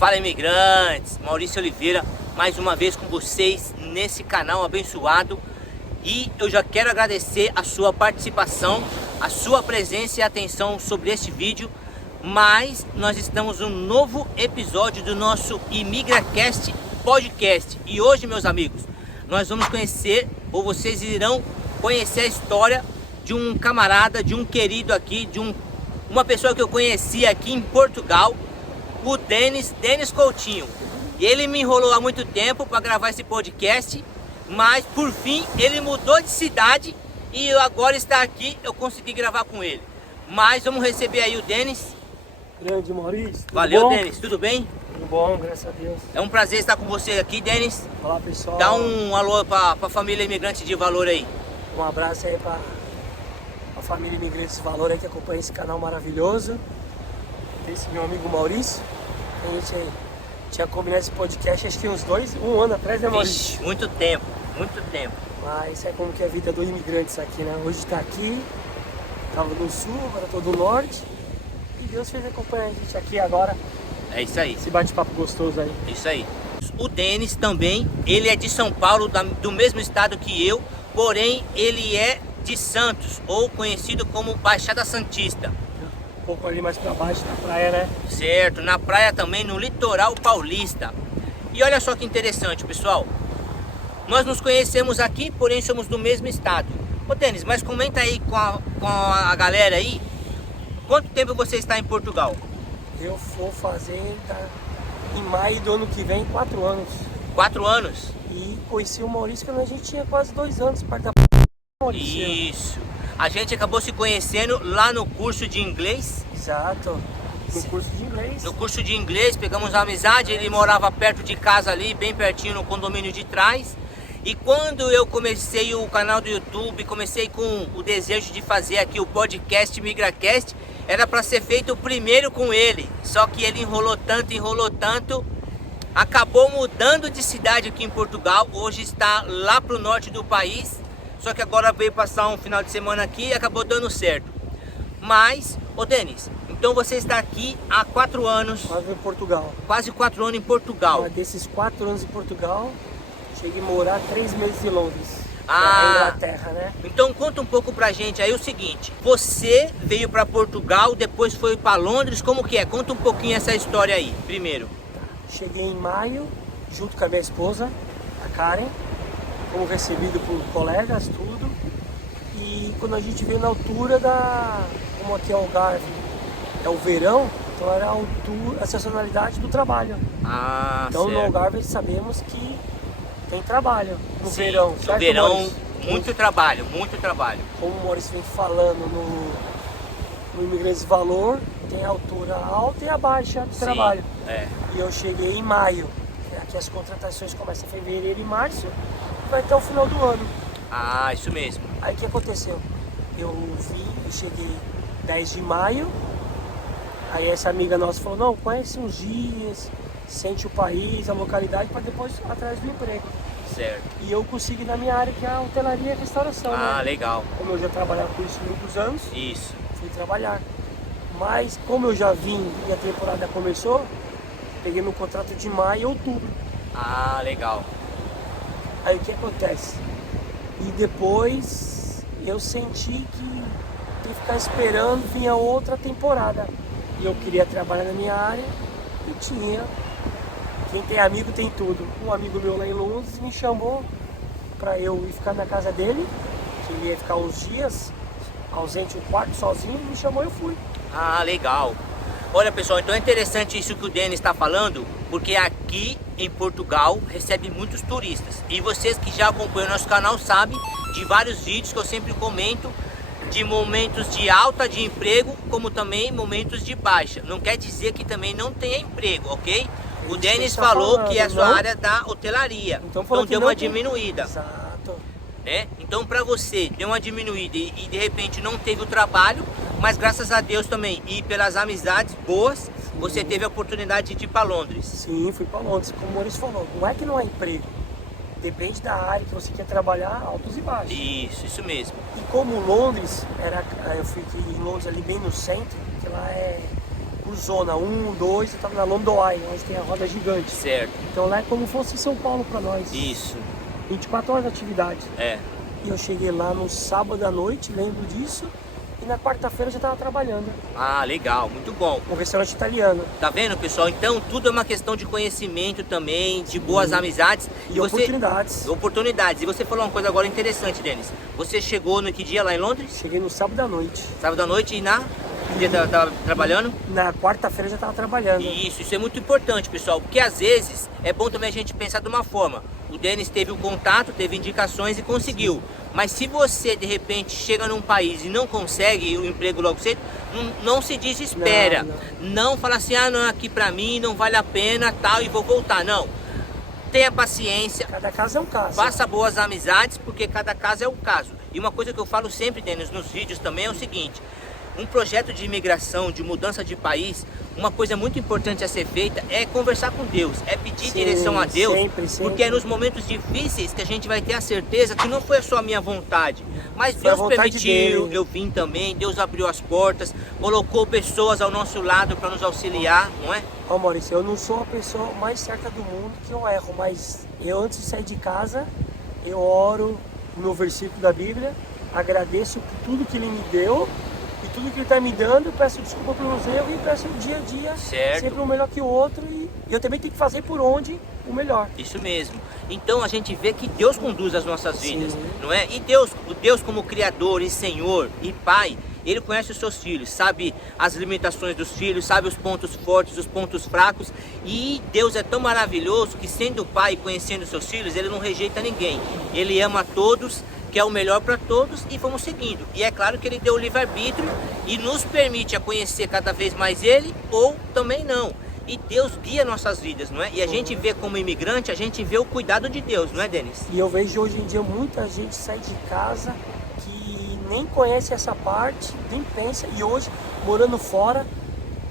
Fala, imigrantes, Maurício Oliveira, mais uma vez com vocês nesse canal abençoado. E eu já quero agradecer a sua participação, a sua presença e atenção sobre este vídeo. Mas nós estamos em um novo episódio do nosso ImigraCast Podcast. E hoje, meus amigos, nós vamos conhecer, ou vocês irão conhecer a história de um camarada, de um querido aqui, de uma pessoa que eu conheci aqui em Portugal, o Denis Coutinho. Ele me enrolou há muito tempo para gravar esse podcast, mas por fim ele mudou de cidade e agora está aqui, eu consegui gravar com ele. Mas vamos receber aí o Denis. Grande Maurício. Valeu, Denis, tudo bem? Tudo bom, graças a Deus. É um prazer estar com você aqui, Denis. Olá, pessoal. Dá um alô para a família Imigrante de Valor aí. Um abraço aí para a família Imigrantes de Valor aí que acompanha esse canal maravilhoso. Esse meu amigo Maurício. A gente tinha combinado esse podcast acho que uns um ano atrás, né, Maurício? Vixe, muito tempo, muito tempo. Mas é como que é a vida dos imigrantes aqui, né? Hoje está aqui, estava no sul, agora estou do norte. E Deus fez acompanhar a gente aqui agora. É isso aí. Esse bate-papo gostoso aí. Isso aí. O Denis também, ele é de São Paulo, do mesmo estado que eu, porém ele é de Santos, ou conhecido como Baixada Santista. Um pouco ali mais para baixo da praia, né? Certo, na praia também, no litoral paulista. E olha só que interessante, pessoal. Nós nos conhecemos aqui, porém somos do mesmo estado. Ô Denis, mas comenta aí com a galera aí, quanto tempo você está em Portugal? Eu vou fazer em maio do ano que vem 4 anos. 4 anos? E conheci o Maurício quando a gente tinha quase 2 anos, parte da Maurício. Isso. A gente acabou se conhecendo lá no curso de inglês. Exato. No curso de inglês. No curso de inglês, pegamos amizade, ele morava perto de casa ali, bem pertinho no condomínio de trás. E quando eu comecei o canal do YouTube, comecei com o desejo de fazer aqui o podcast ImigraCast, era para ser feito primeiro com ele. Só que ele enrolou tanto, acabou mudando de cidade aqui em Portugal. Hoje está lá pro norte do país. Só que agora veio passar um final de semana aqui e acabou dando certo. Mas, ô Denis, então você está aqui há 4 anos. Quase em Portugal. Quase 4 anos em Portugal. Mas desses 4 anos em Portugal, cheguei a morar 3 meses em Londres. Ah, Inglaterra, né? Então conta um pouco pra gente aí o seguinte. Você veio pra Portugal, depois foi pra Londres, como que é? Conta um pouquinho essa história aí, primeiro. Cheguei em maio, junto com a minha esposa, a Karen. Fomos recebidos por colegas, tudo. E quando a gente veio na altura como aqui é o Algarve, é o verão, então era a sazonalidade do trabalho. Ah, então certo. no Algarve sabemos que tem trabalho no Sim, verão. no certo, verão, Maurício? muito trabalho, muito trabalho. Como o Maurício vem falando no Imigrantes de Valor, tem a altura alta e a baixa de trabalho. É. E eu cheguei em maio. Aqui as contratações começam em fevereiro e março. Vai até o final do ano. Ah, isso mesmo. Aí o que aconteceu? Eu cheguei 10 de maio, aí essa amiga nossa falou, não, conhece uns dias, sente o país, a localidade, para depois ir atrás do emprego. Certo. E eu consegui na minha área, que é a hotelaria e restauração. Ah, né? legal. Como eu já trabalhava com isso há muitos anos, Isso. fui trabalhar. Mas como eu já vim e a temporada começou, peguei meu contrato de maio e outubro. Ah, legal. Aí o que acontece? E depois eu senti que tem que ficar esperando vir a outra temporada. E eu queria trabalhar na minha área e tinha. Quem tem amigo tem tudo. Um amigo meu lá em Londres me chamou para eu ir ficar na casa dele, que ele ia ficar uns dias ausente, um quarto sozinho, me chamou e eu fui. Ah, legal. Olha, pessoal, então é interessante isso que o Denis está falando, porque aqui em Portugal recebe muitos turistas. E vocês que já acompanham o nosso canal sabem de vários vídeos que eu sempre comento de momentos de alta de emprego, como também momentos de baixa. Não quer dizer que também não tenha emprego, ok? O Denis falou que é a sua área da hotelaria, então deu uma diminuída. Exato. Né? Então para você deu uma diminuída e de repente não teve o trabalho, mas graças a Deus também e pelas amizades boas, sim, você teve a oportunidade de ir para Londres. Sim, fui para Londres, como o Maurício falou, não é que não é emprego, depende da área que você quer trabalhar, altos e baixos. Isso mesmo. E como Londres, eu fiquei em Londres ali bem no centro, que lá é por zona, 1, 2, eu estava na Londoai, onde tem a roda gigante. Certo. Então lá é como se fosse São Paulo para nós. Isso. 24 horas de atividade. É. E eu cheguei lá no sábado à noite, lembro disso, e na quarta-feira eu já estava trabalhando. Ah, legal, muito bom. No restaurante italiano. Tá vendo, pessoal? Então tudo é uma questão de conhecimento também, de boas amizades. E oportunidades. Oportunidades. E você falou uma coisa agora interessante, Denis. Você chegou no que dia lá em Londres? Cheguei no sábado à noite. Sábado à noite e na... Que dia tava trabalhando? Na quarta-feira eu já estava trabalhando. Isso é muito importante, pessoal, porque às vezes é bom também a gente pensar de uma forma. O Denis teve o contato, teve indicações e conseguiu. Mas se você de repente chega num país e não consegue o emprego logo cedo, não se desespera. Não fala assim, ah não, aqui pra mim não vale a pena, tal, e vou voltar. Não. Tenha paciência. Cada caso é um caso. Faça boas amizades, porque cada caso é um caso. E uma coisa que eu falo sempre, Denis, nos vídeos também é o seguinte. Um projeto de imigração, de mudança de país, uma coisa muito importante a ser feita é conversar com Deus, é pedir direção a Deus, sempre. Porque é nos momentos difíceis que a gente vai ter a certeza que não foi só a minha vontade, mas Foi a Deus vontade permitiu, dele. eu vim também, Deus abriu as portas, colocou pessoas ao nosso lado para nos auxiliar, não é? Ó Maurício, eu não sou a pessoa mais certa do mundo que eu erro, mas eu antes de sair de casa, eu oro no versículo da Bíblia, agradeço por tudo que Ele me deu, e tudo que Ele está me dando, peço desculpa pelos erros e peço dia a dia, Certo. sempre um melhor que o outro, e eu também tenho que fazer por onde o melhor. Isso mesmo. Então a gente vê que Deus conduz as nossas vidas, Sim. não é? E Deus como Criador e Senhor e Pai, Ele conhece os seus filhos, sabe as limitações dos filhos, sabe os pontos fortes, os pontos fracos. E Deus é tão maravilhoso que, sendo Pai e conhecendo os seus filhos, Ele não rejeita ninguém. Ele ama a todos, quer o melhor para todos e vamos seguindo. E é claro que Ele deu o livre-arbítrio e nos permite a conhecer cada vez mais Ele ou também não. E Deus guia nossas vidas, não é? E a gente vê como imigrante, a gente vê o cuidado de Deus, não é, Denis? E eu vejo hoje em dia muita gente sair de casa que nem conhece essa parte, nem pensa, e hoje, morando fora,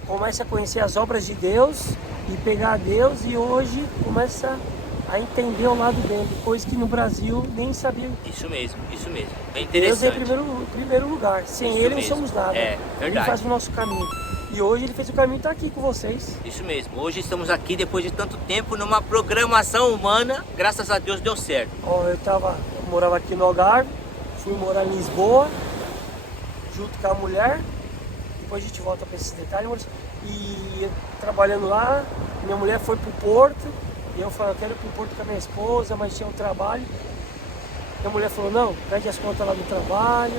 começa a conhecer as obras de Deus e pegar a Deus, e hoje começa a entender o lado dele, coisa que no Brasil nem sabia. Isso mesmo, bem Deus é interessante. em primeiro lugar, sem Isso Ele mesmo. não somos nada. É, verdade. Ele faz o nosso caminho. E hoje Ele fez o caminho e está aqui com vocês. Isso mesmo, hoje estamos aqui depois de tanto tempo numa programação humana, graças a Deus deu certo. Ó, eu morava aqui no Algarve, fui morar em Lisboa, junto com a mulher, depois a gente volta para esses detalhes, Maurício. E eu trabalhando lá, minha mulher foi pro Porto, e eu falei, eu quero ir pro Porto com a minha esposa, mas tinha um trabalho. Minha mulher falou, não, pede as contas lá do trabalho,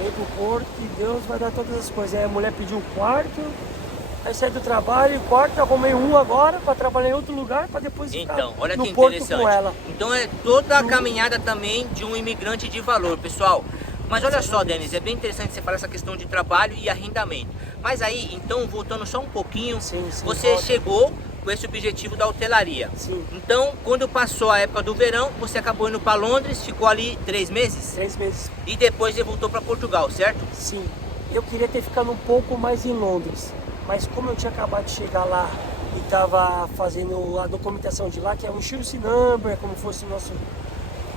vem pro Porto e Deus vai dar todas as coisas. Aí a mulher pediu um quarto, aí saí do trabalho, o quarto, arrumei um agora para trabalhar em outro lugar, para depois ficar Então, olha que no Porto interessante. com ela. Então é toda a caminhada também de um imigrante de valor, pessoal. Mas olha só, Denis, é bem interessante você falar essa questão de trabalho e arrendamento. Mas aí, então, voltando só um pouquinho, Sim, você volta. chegou com esse objetivo da hotelaria. Sim. Então, quando passou a época do verão, você acabou indo para Londres, ficou ali 3 meses? 3 meses. E depois você voltou para Portugal, certo? Sim, eu queria ter ficado um pouco mais em Londres, mas como eu tinha acabado de chegar lá e estava fazendo a documentação de lá, que é um insurance number, como fosse o nosso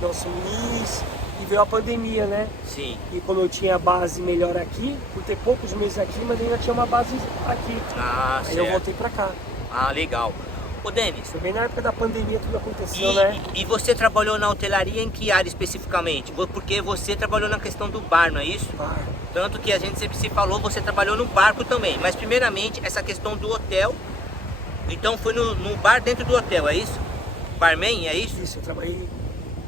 NIS, e veio a pandemia, né? Sim. E como eu tinha a base melhor aqui, por ter poucos meses aqui, mas ainda tinha uma base aqui. Ah, Aí certo. eu voltei pra cá. Ah, legal. Ô, Denis, Foi bem na época da pandemia tudo aconteceu, né? e você trabalhou na hotelaria em que área especificamente? Porque você trabalhou na questão do bar, não é isso? Ah, Tanto que a gente sempre se falou, você trabalhou no barco também. Mas primeiramente, essa questão do hotel. Então foi no bar dentro do hotel, é isso? Barman, é isso? isso, eu trabalhei,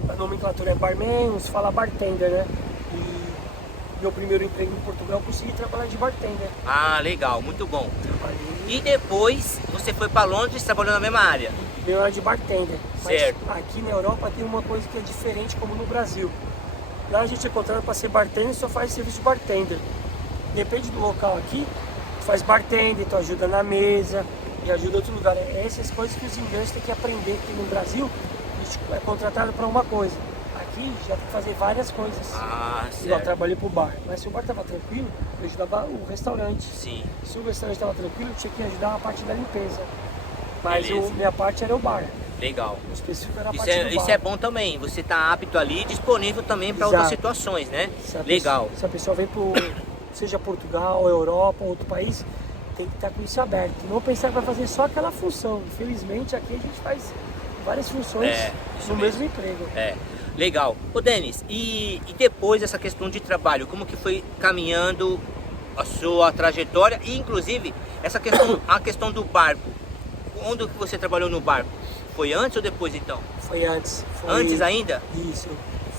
a nomenclatura é barman, uns fala bartender, né? E meu primeiro emprego em Portugal eu consegui trabalhar de bartender. Ah, legal, muito bom. Trabalhei E depois você foi para Londres, trabalhou na mesma área. meio hora de bartender. Certo. Mas aqui na Europa tem uma coisa que é diferente como no Brasil. Lá a gente é contratado para ser bartender e só faz serviço de bartender. Depende do local aqui, tu faz bartender, tu ajuda na mesa e ajuda em outro lugar. É essas coisas que os imigrantes têm que aprender, que no Brasil a gente é contratado para uma coisa. Aqui já tem que fazer várias coisas. Ah, Igual eu certo. trabalhei pro bar, mas se o bar estava tranquilo, eu ajudava o restaurante. Sim, Se o restaurante estava tranquilo, eu tinha que ajudar a parte da limpeza. Mas Beleza. minha parte era o bar. legal. O específico era a Isso parte do bar. isso é bom também, você tá apto ali, disponível também para outras Exato. situações, né? Se a Legal. pessoa, se a pessoa vem pro, seja Portugal, Europa, outro país, tem que estar com isso aberto. Não pensar que vai fazer só aquela função. Infelizmente, aqui a gente faz várias funções no mesmo emprego. Legal. Ô Denis, e depois dessa questão de trabalho, como que foi caminhando a sua trajetória? E inclusive, essa questão, a questão do barco. Onde que você trabalhou no barco? Foi antes ou depois então? Foi antes. Antes ainda? Isso.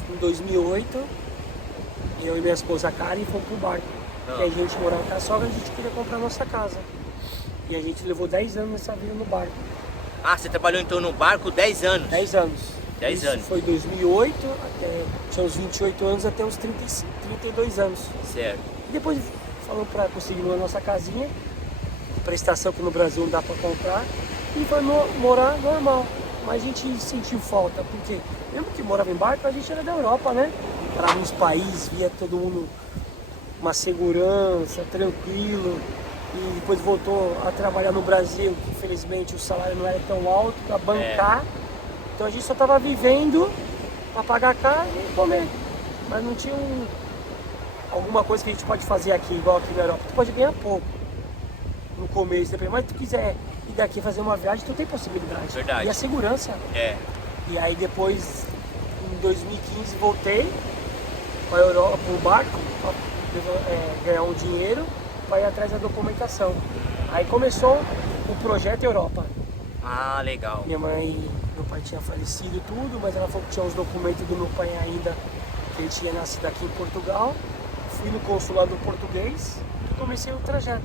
Em 2008, eu e minha esposa Karen fomos pro barco. E a gente morava com a sogra, a gente queria comprar nossa casa. E a gente levou 10 anos nessa vida no barco. Ah, você trabalhou então no barco 10 anos? 10 anos. 10 anos. Foi 2008, tinha uns 28 anos até uns 32 anos. Certo. E depois falou para conseguir uma nossa casinha, prestação que no Brasil não dá para comprar, e foi morar normal. Mas a gente sentiu falta, porque mesmo que morava em barco, a gente era da Europa, né? Para alguns países, via todo mundo uma segurança, tranquilo. E depois voltou a trabalhar no Brasil, que infelizmente o salário não era tão alto para bancar. Então a gente só estava vivendo para pagar a casa e comer. Mas não tinha alguma coisa que a gente pode fazer aqui, igual aqui na Europa. Tu pode ganhar pouco no começo, depois, mas se tu quiser ir daqui fazer uma viagem, tu tem possibilidade. Verdade. E a segurança. E aí depois, em 2015, voltei para a Europa, para o barco, para ganhar um dinheiro para ir atrás da documentação. Aí começou o projeto Europa. Ah, legal. Minha mãe, meu pai tinha falecido e tudo, mas ela falou que tinha os documentos do meu pai ainda, que ele tinha nascido aqui em Portugal. Fui no consulado português e comecei o trajeto.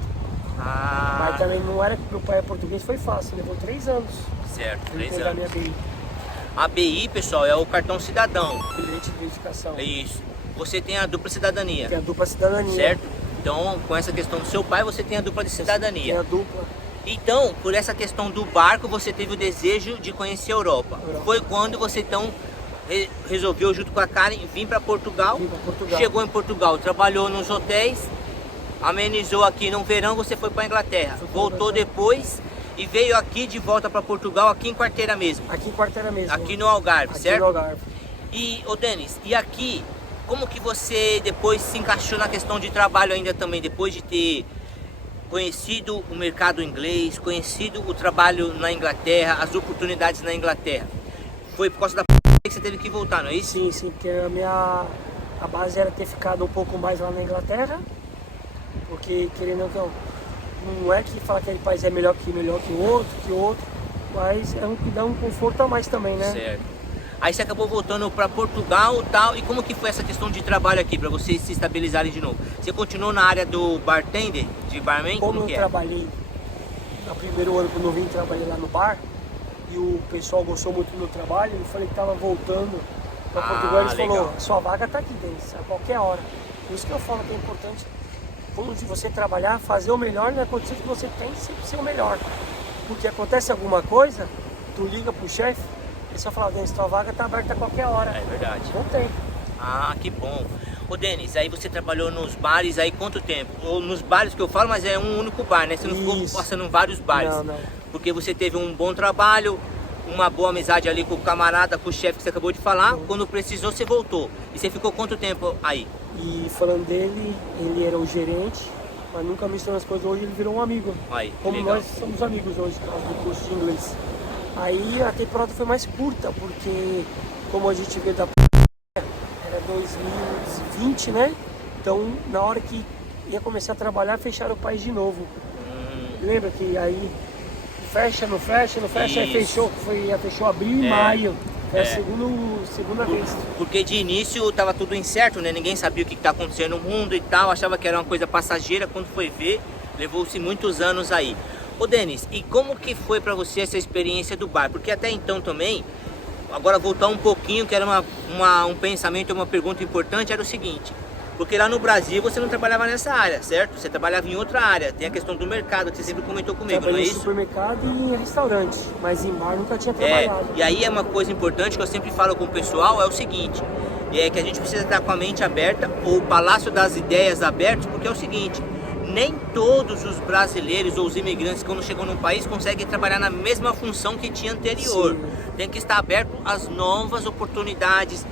Mas também não era que meu pai é português, foi fácil, levou 3 anos. Certo, 3 pegar anos. minha BI. A BI, pessoal, é o cartão cidadão. Bilhete de identificação. Isso. Você tem a dupla cidadania. Tem a dupla cidadania. Certo? Então, com essa questão do seu pai, você tem a dupla de cidadania. Tem a dupla. Então, por essa questão do barco, você teve o desejo de conhecer a Europa. Foi quando você então resolveu, junto com a Karen, vir para Portugal. Vim pra Portugal. Chegou em Portugal, trabalhou nos hotéis, amenizou aqui no verão, você foi para a Inglaterra. Voltou depois e veio aqui de volta para Portugal, aqui em Quarteira mesmo. Aqui em Quarteira mesmo. Aqui no Algarve, aqui certo? no Algarve. E, ô Denis, e aqui, como que você depois se encaixou na questão de trabalho ainda também, depois de ter conhecido o mercado inglês, conhecido o trabalho na Inglaterra, as oportunidades na Inglaterra? Foi por causa da que você teve que voltar, não é isso? Sim, sim, porque a base era ter ficado um pouco mais lá na Inglaterra, porque querendo ou não é que falar que aquele país é melhor que o outro, mas é um que dá um conforto a mais também, né? Certo. Aí você acabou voltando para Portugal e tal, e como que foi essa questão de trabalho aqui, para vocês se estabilizarem de novo? Você continuou na área do bartender, de barman? Como que eu trabalhei, no primeiro ano quando eu vim, trabalhei lá no bar, e o pessoal gostou muito do meu trabalho, eu falei que estava voltando para Portugal, eles falaram, sua vaga está aqui dentro, a qualquer hora. Por isso que eu falo que é importante, quando você trabalhar, fazer o melhor na condição que você tem, sempre ser o melhor. Porque acontece alguma coisa, tu liga pro chefe, ele só fala, Denis, tua vaga está aberta a qualquer hora. É verdade. Não tem. Ah, que bom. Ô Denis, aí você trabalhou nos bares aí quanto tempo? Ou nos bares que eu falo, mas é um único bar, né? Você não ficou passando em vários bares. Não. Porque você teve um bom trabalho, uma boa amizade ali com o camarada, com o chefe que você acabou de falar. Quando precisou, você voltou. E você ficou quanto tempo aí? E falando dele, ele era o gerente, mas nunca misturou as coisas. Hoje ele virou um amigo. Aí, como legal. nós somos amigos hoje, por causa do curso de inglês. Aí a temporada foi mais curta, porque como a gente veio da era 2020, né? Então na hora que ia começar a trabalhar, fecharam o país de novo. Lembra que aí fecha, não fecha, aí fechou abril e maio. É a segunda vez. Porque de início tava tudo incerto, né? Ninguém sabia o que tá acontecendo no mundo e tal, achava que era uma coisa passageira, quando foi ver, levou-se muitos anos aí. Ô Denis, e como que foi para você essa experiência do bar? Porque até então também, agora voltar um pouquinho, que era um pensamento, uma pergunta importante, era o seguinte. Porque lá no Brasil você não trabalhava nessa área, certo? Você trabalhava em outra área. Tem a questão do mercado, que você sempre comentou comigo, Trabalhei não é em isso? supermercado e em restaurante, mas em bar nunca tinha trabalhado. E aí é uma coisa importante que eu sempre falo com o pessoal, é o seguinte, é que a gente precisa estar com a mente aberta, ou o palácio das ideias aberto, porque é o seguinte, nem todos os brasileiros ou os imigrantes quando chegam num país conseguem trabalhar na mesma função que tinha anterior. Sim. Tem que estar aberto às novas oportunidades.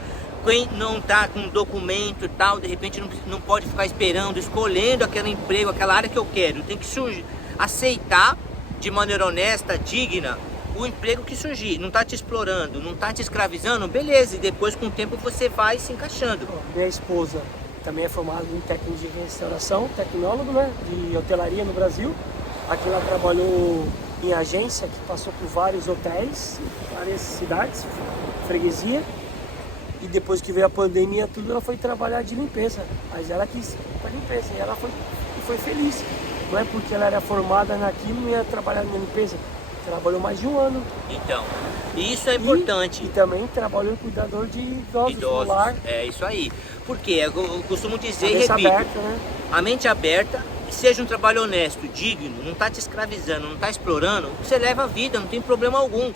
Quem não está com documento e tal, de repente não pode ficar esperando, escolhendo aquele emprego, aquela área que eu quero. Tem que surgir. aceitar de maneira honesta, digna, o emprego que surgir. Não tá te explorando, não tá te escravizando, beleza, e depois com o tempo você vai se encaixando. Minha esposa também é formada em técnico de restauração, tecnólogo, né, de hotelaria no Brasil. Aqui ela trabalhou em agência, que passou por vários hotéis, várias cidades, freguesia. E depois que veio a pandemia, tudo, ela foi trabalhar de limpeza. Mas ela quis para limpeza e ela foi feliz. Não é porque ela era formada naquilo, não ia trabalhar na limpeza. Trabalhou mais de um ano. Então, isso é importante. E também trabalhou em cuidador de idosos. No lar. É isso aí. Porque eu costumo dizer e repito, aberta, né? A mente aberta, seja um trabalho honesto, digno, não está te escravizando, não está explorando, você leva a vida, não tem problema algum.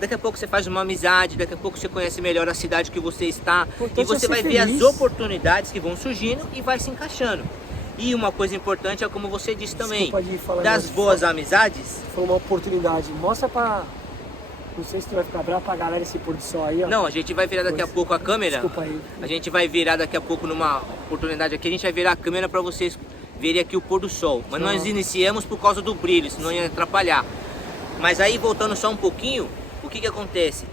Daqui a pouco você faz uma amizade, daqui a pouco você conhece melhor a cidade que você está, e você vai ver as oportunidades que vão surgindo e vai se encaixando. E uma coisa importante é como você disse também, das boas amizades. Foi uma oportunidade, mostra pra... Não sei se tu vai ficar bravo pra galera esse pôr do sol aí, ó. Não, a gente vai virar daqui a pouco a câmera. Desculpa aí. A gente vai virar daqui a pouco numa oportunidade aqui, a gente vai virar a câmera para vocês verem aqui o pôr do sol. Mas nós iniciamos por causa do brilho, senão ia atrapalhar. Mas aí voltando só um pouquinho, o que acontece?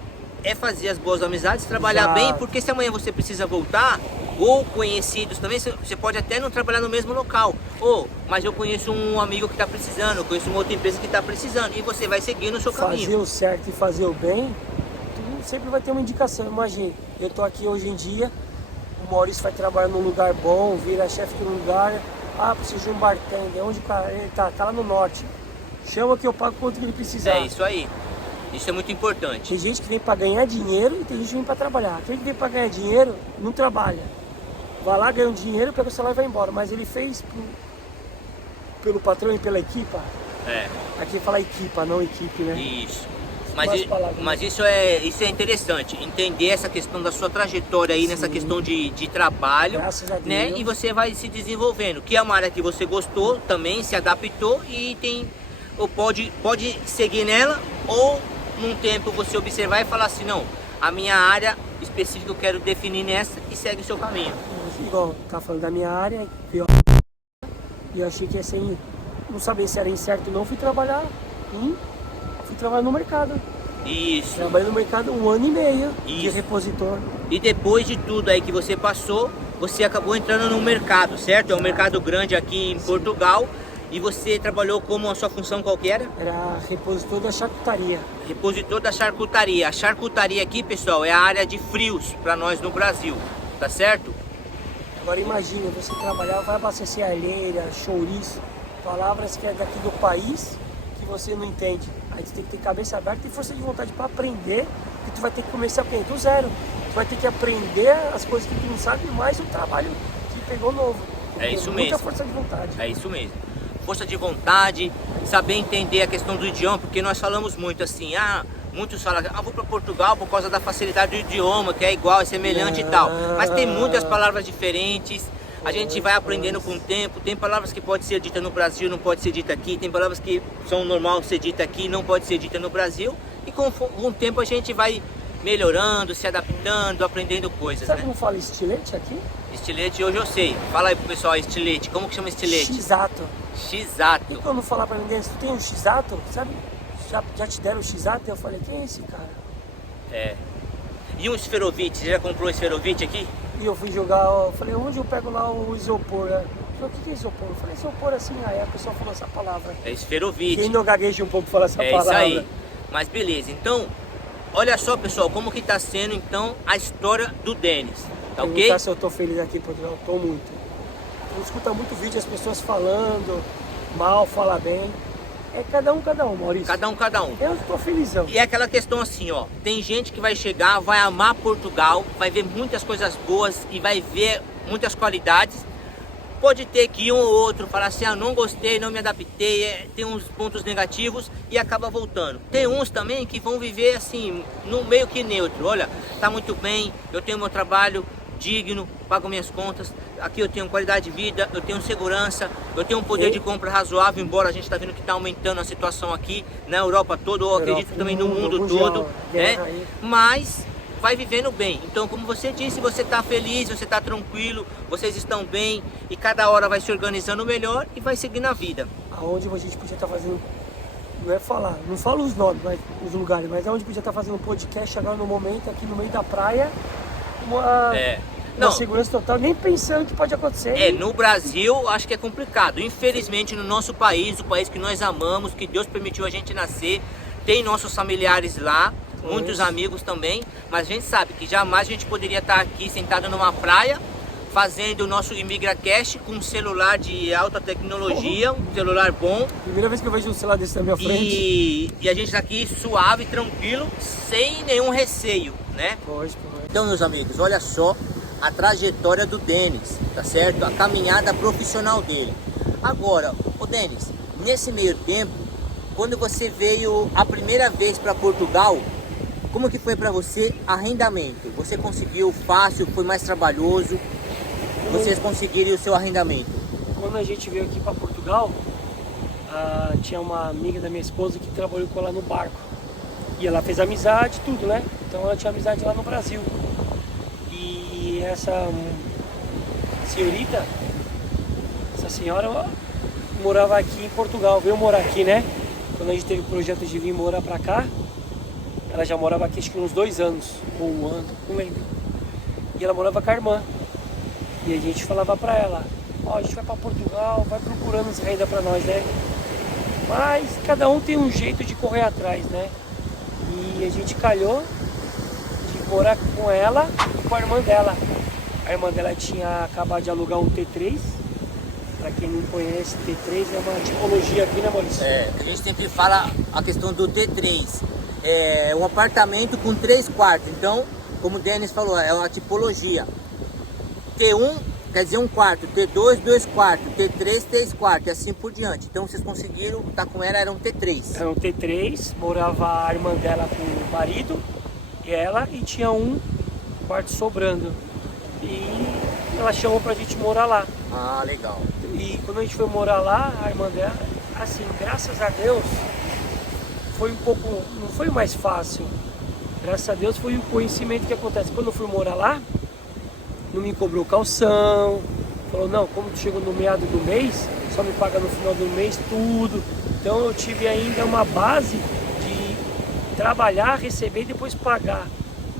É fazer as boas amizades, trabalhar bem, porque se amanhã você precisa voltar, ou conhecidos também, você pode até não trabalhar no mesmo local. Ou, mas eu conheço um amigo que está precisando, eu conheço uma outra empresa que está precisando, e você vai seguir no seu caminho. Fazer o certo e fazer o bem, tu sempre vai ter uma indicação. Imagina, eu tô aqui hoje em dia, o Maurício vai trabalhar num lugar bom, vira chefe de um lugar, preciso de um bartender, onde ele tá? Tá lá no norte. Chama que eu pago quanto que ele precisar. É isso aí. Isso é muito importante. Tem gente que vem para ganhar dinheiro e tem gente que vem para trabalhar. Aquele que vem para ganhar dinheiro não trabalha. Vai lá, ganha um dinheiro, pega o salário e vai embora. Mas ele fez pelo patrão e pela equipa. É. Aqui fala equipa, não equipe, né? Isso. Mas isso é interessante, entender essa questão da sua trajetória aí, nessa questão de trabalho, graças a Deus, né? E você vai se desenvolvendo, que é uma área que você gostou, também se adaptou e tem, ou pode seguir nela, ou num tempo você observar e falar assim, não, a minha área específica eu quero definir nessa e segue o seu caminho. Igual, tá falando da minha área, e eu achei que ia ser, não sabia se era incerto ou não, fui trabalhar no mercado. Isso. Trabalhei no mercado 1 ano e meio de repositor. E depois de tudo aí que você passou, você acabou entrando no mercado, certo? É um mercado grande aqui em Portugal. E você trabalhou como a sua função qualquer? Era repositor da charcutaria. Repositor da charcutaria. A charcutaria aqui, pessoal, é a área de frios para nós no Brasil, tá certo? Agora imagina, você trabalhar, vai abastecer alheira, chouriço, palavras que é daqui do país que você não entende. Aí você tem que ter cabeça aberta e força de vontade para aprender, que tu vai ter que começar do zero. Tu vai ter que aprender as coisas que tu não sabe, mais o trabalho que pegou novo. É isso mesmo. Muita força de vontade. É isso mesmo. Força de vontade, saber entender a questão do idioma, porque nós falamos muito assim, muitos falam, vou para Portugal por causa da facilidade do idioma, que é igual, é semelhante e tal. Mas tem muitas palavras diferentes, a gente vai aprendendo com o tempo, tem palavras que pode ser dita no Brasil, não pode ser dita aqui, tem palavras que são normal ser dita aqui, não pode ser dita no Brasil, e com o tempo a gente vai melhorando, se adaptando, aprendendo coisas. Sabe como fala estilete aqui? Estilete hoje eu sei. Fala aí pro pessoal, estilete. Como que chama estilete? X-ato. X-ato. E quando falar pra mim, tu tem um X-ato? Sabe? Já te deram o X-ato? Eu falei, quem é esse cara? É. E um esferovite? Você já comprou um esferovite aqui? E eu fui jogar, eu falei, onde eu pego lá o isopor? Né? Eu falei, o que é isopor? Eu falei, isopor assim, aí a pessoa falou essa palavra. É esferovite. Quem não gagueja um pouco fala essa palavra. É isso aí. Mas beleza, então, olha só pessoal, como que tá sendo então a história do Denis. Tá ok? Se eu tô feliz aqui em Portugal, tô muito. Eu escuto muito vídeo, as pessoas falando mal, falar bem. É cada um, Maurício. Cada um. Eu tô felizão. E é aquela questão assim, ó. Tem gente que vai chegar, vai amar Portugal, vai ver muitas coisas boas e vai ver muitas qualidades. Pode ter que um ou outro falar assim, não gostei, não me adaptei, tem uns pontos negativos e acaba voltando. Tem uns também que vão viver assim, no meio que neutro. Olha, tá muito bem, eu tenho meu trabalho digno, pago minhas contas, aqui eu tenho qualidade de vida, eu tenho segurança, eu tenho um poder de compra razoável, embora a gente está vendo que está aumentando a situação aqui na Europa toda, eu acredito também no mundo todo, né? Mas vai vivendo bem. Então, como você disse, você está feliz, você está tranquilo, vocês estão bem e cada hora vai se organizando melhor e vai seguindo a vida. aonde a gente podia estar fazendo, não é falar, não falo os nomes, mas os lugares, mas aonde podia estar fazendo um podcast agora no momento, aqui no meio da praia, uma segurança total, nem pensando que pode acontecer. No Brasil acho que é complicado. Infelizmente no nosso país, o país que nós amamos, que Deus permitiu a gente nascer, tem nossos familiares lá, muitos amigos também, mas a gente sabe que jamais a gente poderia estar aqui sentado numa praia, fazendo o nosso ImigraCast com um celular de alta tecnologia, um celular bom. Primeira vez que eu vejo um celular desse na minha frente. E a gente tá aqui suave, tranquilo, sem nenhum receio, né? Pois. Então, meus amigos, olha só a trajetória do Denis, tá certo? A caminhada profissional dele. Agora, ô Denis, nesse meio tempo, quando você veio a primeira vez para Portugal, como que foi para você arrendamento? Você conseguiu fácil, foi mais trabalhoso? Vocês conseguiram o seu arrendamento? Quando a gente veio aqui para Portugal, tinha uma amiga da minha esposa que trabalhou com ela no barco. E ela fez amizade, tudo, né? Então ela tinha amizade lá no Brasil. E essa senhorita, essa senhora morava aqui em Portugal, veio morar aqui, né? Quando a gente teve o projeto de vir morar pra cá, ela já morava aqui acho que uns 2 anos, ou 1 ano, não lembro. E ela morava com a irmã. E a gente falava pra ela, a gente vai pra Portugal, vai procurando as renda pra nós, né? Mas cada um tem um jeito de correr atrás, né? E a gente calhou de morar com ela e com a irmã dela. A irmã dela tinha acabado de alugar um T3. Pra quem não conhece, T3 é uma tipologia aqui, né, Maurício? A gente sempre fala a questão do T3. É um apartamento com 3 quartos. Então, como o Denis falou, é uma tipologia. T1 quer dizer 1 quarto, T2, 2 quartos, T3, 3 quartos e assim por diante. Então vocês conseguiram estar com ela, era um T3. Era um T3, morava a irmã dela com o marido e ela, e tinha 1 quarto sobrando. E ela chamou pra gente morar lá. Ah, legal. E quando a gente foi morar lá, a irmã dela, assim, graças a Deus, foi um pouco, não foi mais fácil. Graças a Deus foi o conhecimento que acontece. Quando eu fui morar lá, não me cobrou calção, falou, não, como tu chegou no meado do mês, só me paga no final do mês tudo. Então eu tive ainda uma base de trabalhar, receber e depois pagar.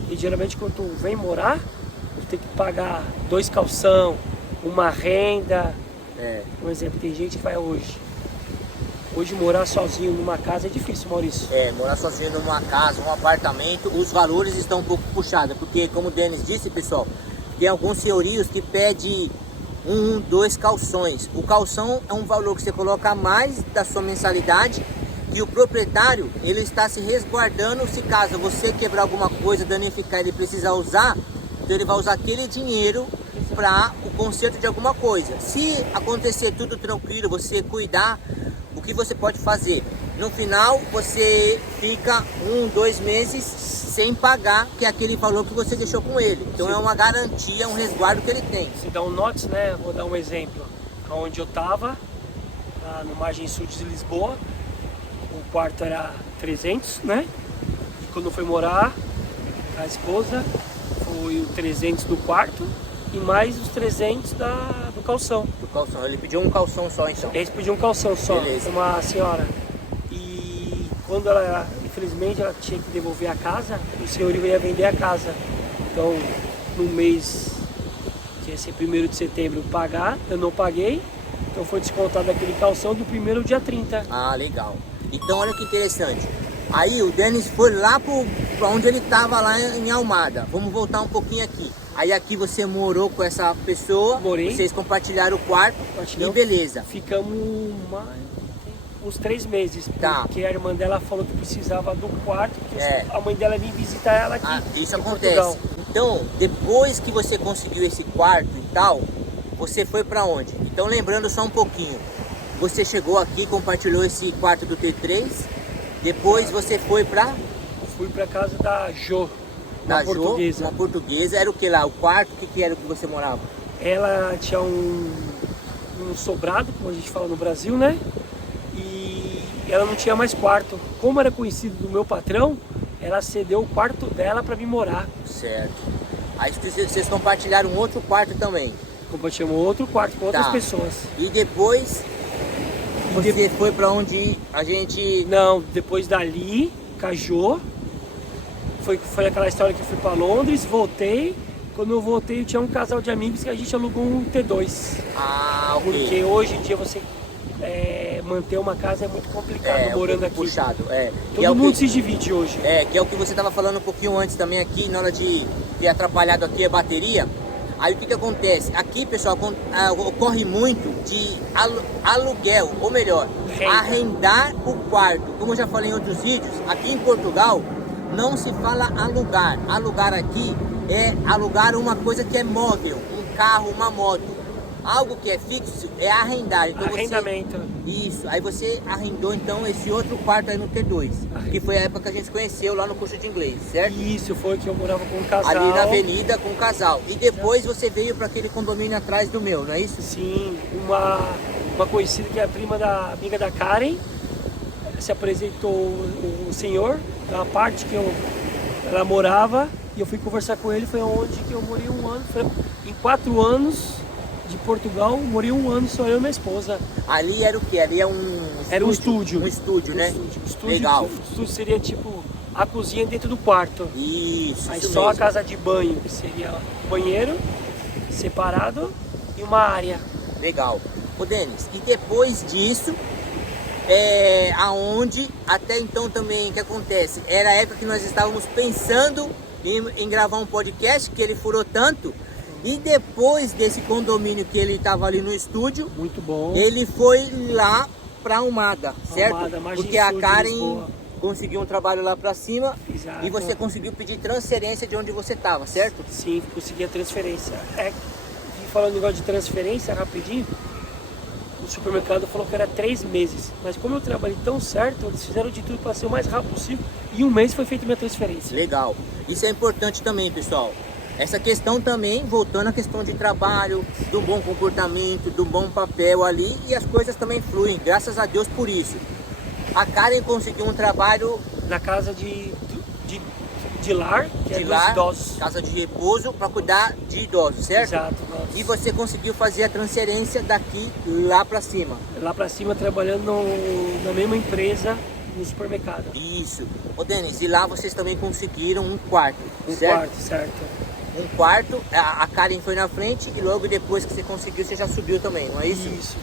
E geralmente quando tu vem morar, tu tem que pagar 2 calção, uma renda. Um exemplo, tem gente que vai hoje morar sozinho numa casa é difícil, Maurício. Morar sozinho numa casa, um apartamento, os valores estão um pouco puxados, porque como o Denis disse, pessoal, tem alguns senhorios que pedem 1, 2 calções. O calção é um valor que você coloca a mais da sua mensalidade, e o proprietário, ele está se resguardando se caso você quebrar alguma coisa, danificar, ele precisar usar, então ele vai usar aquele dinheiro para o conserto de alguma coisa. Se acontecer tudo tranquilo, você cuidar, o que você pode fazer? No final, você fica 1, 2 meses sem pagar, que é aquele valor que você deixou com ele. Então é uma garantia, um resguardo que ele tem. Se dá um note, né? Vou dar um exemplo. Onde eu estava, no margem sul de Lisboa, o quarto era 300, né? E quando foi morar, a esposa, foi o 300 do quarto e mais os 300 do calção. Do calção, ele pediu um calção só então? Ele pediu um calção só, beleza. Uma senhora. E quando ela, infelizmente, ela tinha que devolver a casa, o senhor ia vender a casa. Então, no mês, que ia ser 1º de setembro, pagar, eu não paguei. Então foi descontado aquele calção do 1º ao dia 30. Ah, legal. Então olha que interessante. Aí o Denis foi lá para onde ele estava lá em Almada. Vamos voltar um pouquinho aqui. Aí aqui você morou com essa pessoa. Morei. Vocês compartilharam o quarto e beleza. Ficamos uns 3 meses. Tá. Porque a irmã dela falou que precisava do quarto, porque a mãe dela vinha visitar ela aqui. Isso em acontece. Portugal. Então, depois que você conseguiu esse quarto e tal, você foi para onde? Então lembrando só um pouquinho. Você chegou aqui, compartilhou esse quarto do T3. Depois você foi para? Fui para casa da Jo, Da Jo, portuguesa. uma portuguesa. Era o que lá? O quarto? O que era o que você morava? Ela tinha um sobrado, como a gente fala no Brasil, né? E ela não tinha mais quarto. Como era conhecido do meu patrão, ela cedeu o quarto dela para vir morar. Certo. Aí vocês compartilharam um outro quarto também. Compartilhamos outro quarto com outras pessoas. E depois Você foi para onde a gente... Não, depois dali, Cajô. Foi aquela história que eu fui para Londres, voltei. Quando eu voltei, eu tinha um casal de amigos que a gente alugou um T2. Ah, ok. Porque hoje em dia você manter uma casa é muito complicado morando aqui. Puxado, Todo mundo se divide hoje. Que é o que você estava falando um pouquinho antes também aqui, na hora de ter atrapalhado aqui a bateria. Aí o que que acontece? Aqui, pessoal, ocorre muito de aluguel, ou melhor, arrendar o quarto. Como eu já falei em outros vídeos, aqui em Portugal não se fala alugar. Alugar aqui é alugar uma coisa que é móvel, um carro, uma moto. Algo que é fixo é arrendar. Então Arrendamento. Isso, aí você arrendou então esse outro quarto aí no T2, que foi a época que a gente se conheceu lá no curso de inglês, certo? Isso, foi que eu morava com um casal. Ali na avenida com um casal. E depois você veio para aquele condomínio atrás do meu, não é isso? Sim, uma conhecida que é a prima da amiga da Karen, se apresentou o senhor, da parte que ela morava, e eu fui conversar com ele, foi onde que eu morei um ano, em 4 anos de Portugal, morei um ano só eu e minha esposa. Ali era o que? Ali é um estúdio? Era um estúdio. Um estúdio, né? Estúdio, legal. O estúdio seria tipo a cozinha dentro do quarto. Isso, Aí isso só mesmo. a casa de banho, que seria banheiro separado e uma área. Legal. Ô Denis, e depois disso, aonde até então também, o que acontece? Era a época que nós estávamos pensando em gravar um podcast, que ele furou tanto. E depois desse condomínio que ele estava ali no estúdio, muito bom, ele foi lá para Almada, certo? Almada, porque a Karen conseguiu um trabalho lá para cima. Exato. E você conseguiu pedir transferência de onde você estava, certo? Sim, consegui a transferência. Falando negócio de transferência, rapidinho, o supermercado falou que era 3 meses. Mas como eu trabalhei tão certo, eles fizeram de tudo para ser o mais rápido possível. E 1 mês foi feita minha transferência. Legal. Isso é importante também, pessoal. Essa questão também, voltando à questão de trabalho, do bom comportamento, do bom papel ali, e as coisas também fluem, graças a Deus por isso. A Karen conseguiu um trabalho na casa de lar, que é dos idosos. Casa de repouso para cuidar de idosos, certo? Exato. Nossa. E você conseguiu fazer a transferência daqui lá para cima? Lá para cima, trabalhando na mesma empresa, no supermercado. Isso. Ô Denis, e lá vocês também conseguiram um quarto, certo? Um quarto, certo. Um quarto, a Karen foi na frente e logo depois que você conseguiu, você já subiu também, não é isso? Isso.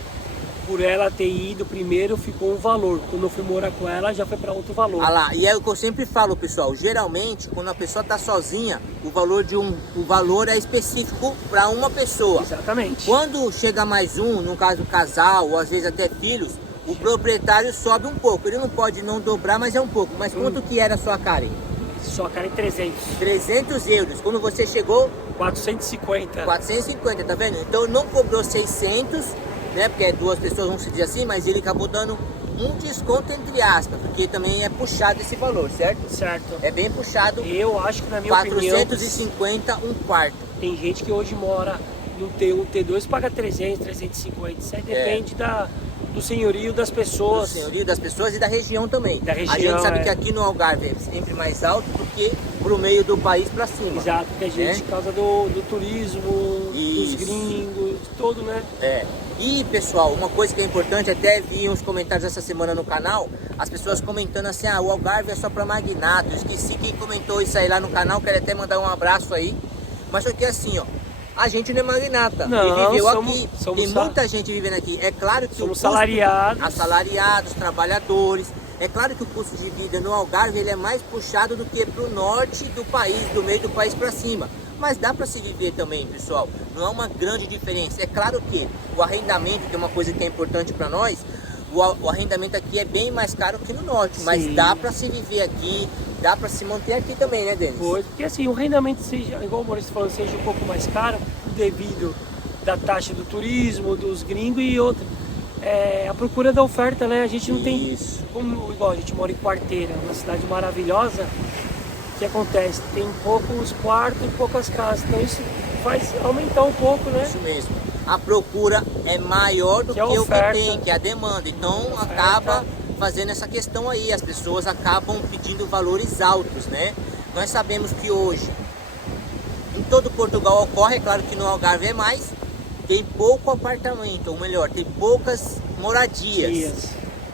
Por ela ter ido primeiro, ficou um valor. Quando eu fui morar com ela, já foi para outro valor. Ah lá, e é o que eu sempre falo, pessoal. Geralmente, quando a pessoa está sozinha, o valor é específico para uma pessoa. Exatamente. Quando chega mais um, no caso casal, ou às vezes até filhos, o proprietário sobe um pouco. Ele não pode não dobrar, mas é um pouco. Mas quanto que era a sua Karen? Só Karen 300. 300 euros. Quando você chegou? 450. 450, tá vendo? Então não cobrou 600, né? Porque 2 pessoas, vão se dizer assim, mas ele acabou dando um desconto entre aspas, porque também é puxado esse valor, certo? Certo. É bem puxado. Eu acho que na minha 450 opinião, um quarto. Tem gente que hoje mora no T1, T2, paga 300, 350. Isso aí depende do senhorio das pessoas. Do senhorio das pessoas e da região também. Da região, a gente sabe que aqui no Algarve é sempre mais alto do que pro meio do país para cima. Exato, porque a gente, por causa do turismo, dos gringos, todo, né? E pessoal, uma coisa que é importante, até vi uns comentários essa semana no canal, as pessoas comentando assim, o Algarve é só para magnata. Eu esqueci quem comentou isso aí lá no canal, quero até mandar um abraço aí. Mas só que assim, a gente não é magnata, não, e viveu aqui, tem muita gente vivendo aqui. É claro que somos salariados, assalariados, trabalhadores. É claro que o custo de vida no Algarve ele é mais puxado do que para o norte do país, do meio do país para cima. Mas dá para se viver também, pessoal. Não é uma grande diferença. É claro que o arrendamento, que é uma coisa que é importante para nós, o arrendamento aqui é bem mais caro que no norte. Sim. Mas dá para se viver aqui, dá para se manter aqui também, né, Denis? Pois, porque assim, o arrendamento seja, igual o Maurício falou, seja um pouco mais caro, devido da taxa do turismo, dos gringos e outra. A procura da oferta, né? A gente não tem, como igual a gente mora em Quarteira, uma cidade maravilhosa, o que acontece? Tem poucos quartos e poucas casas, então isso faz aumentar um pouco, né? Isso mesmo. A procura é maior do que o que tem, que é a demanda. Então acaba fazendo essa questão aí, as pessoas acabam pedindo valores altos, né? Nós sabemos que hoje em todo Portugal ocorre, é claro que no Algarve é mais, tem pouco apartamento, ou melhor, tem poucas moradias.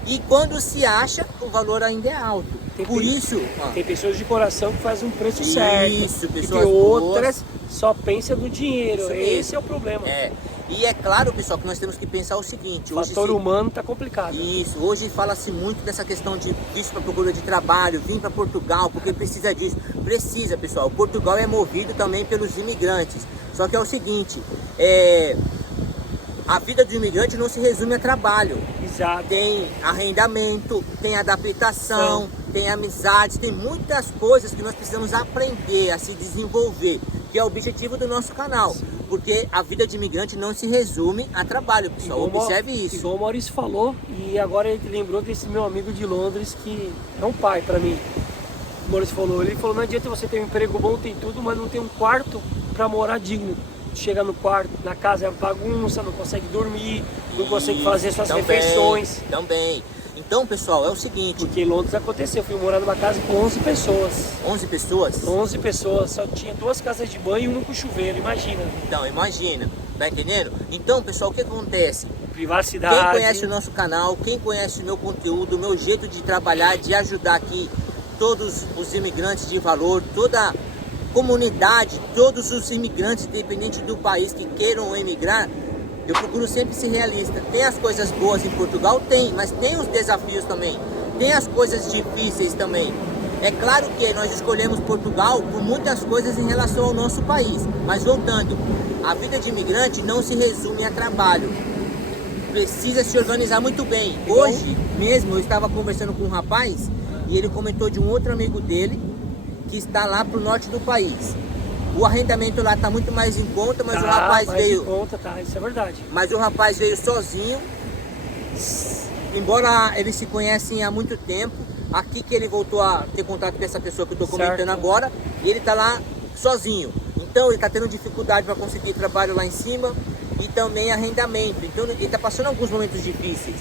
E quando se acha, o valor ainda é alto. Por isso... Tem pessoas de coração que fazem um preço certo. Isso, pessoas e tem outras só pensam no dinheiro. Esse é o problema. E é claro, pessoal, que nós temos que pensar o seguinte... O fator humano está complicado. Isso. Hoje fala-se muito dessa questão de visto para procura de trabalho, vir para Portugal, porque precisa disso. Precisa, pessoal. Portugal é movido também pelos imigrantes. Só que é o seguinte... A vida do imigrante não se resume a trabalho. Exato. Tem arrendamento, tem adaptação, tem amizades, tem muitas coisas que nós precisamos aprender a se desenvolver, que é o objetivo do nosso canal. Porque a vida de imigrante não se resume a trabalho, pessoal. Observe isso. Igual o Maurício falou, e agora ele lembrou desse meu amigo de Londres, que é um pai para mim. O Maurício falou, não adianta você ter um emprego bom, tem tudo, mas não tem um quarto para morar digno. Chega no quarto, na casa é bagunça, não consegue dormir, não consegue fazer suas refeições. Também. Então, pessoal, é o seguinte... Porque em Londres aconteceu, eu fui morar numa casa com 11 pessoas. 11 pessoas? 11 pessoas, só tinha 2 casas de banho e uma com chuveiro, imagina. Então, imagina, tá entendendo? Então, pessoal, o que acontece? Privacidade. Quem conhece o nosso canal, quem conhece o meu conteúdo, o meu jeito de trabalhar, de ajudar aqui todos os imigrantes de valor, toda... comunidade, todos os imigrantes, independente do país que queiram emigrar, eu procuro sempre ser realista. Tem as coisas boas em Portugal? Tem, mas tem os desafios também. Tem as coisas difíceis também. É claro que nós escolhemos Portugal por muitas coisas em relação ao nosso país. Mas voltando, a vida de imigrante não se resume a trabalho. Precisa se organizar muito bem. Hoje mesmo eu estava conversando com um rapaz e ele comentou de um outro amigo dele que está lá pro norte do país. O arrendamento lá está muito mais em conta, mas o rapaz veio... Isso é verdade. Mas o rapaz veio sozinho, embora eles se conhecem há muito tempo, aqui que ele voltou a ter contato com essa pessoa que eu estou comentando agora, e ele está lá sozinho. Então ele está tendo dificuldade para conseguir trabalho lá em cima e também arrendamento. Então ele está passando alguns momentos difíceis.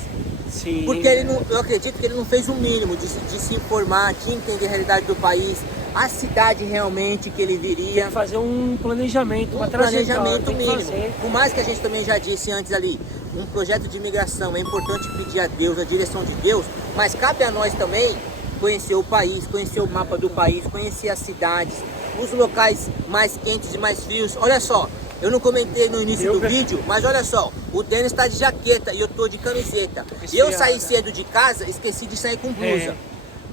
Sim. Porque eu acredito que ele não fez o mínimo de se informar, de entender a realidade do país, a cidade realmente que ele viria. Tem que fazer um planejamento, um planejamento mínimo. Por mais que a gente também já disse antes ali, um projeto de imigração é importante pedir a Deus, a direção de Deus, mas cabe a nós também conhecer o país, conhecer o mapa do país, conhecer as cidades, os locais mais quentes e mais frios. Olha só, eu não comentei no início do vídeo, mas olha só, o Denis está de jaqueta e eu tô de camiseta. Eu saí cedo de casa, esqueci de sair com blusa.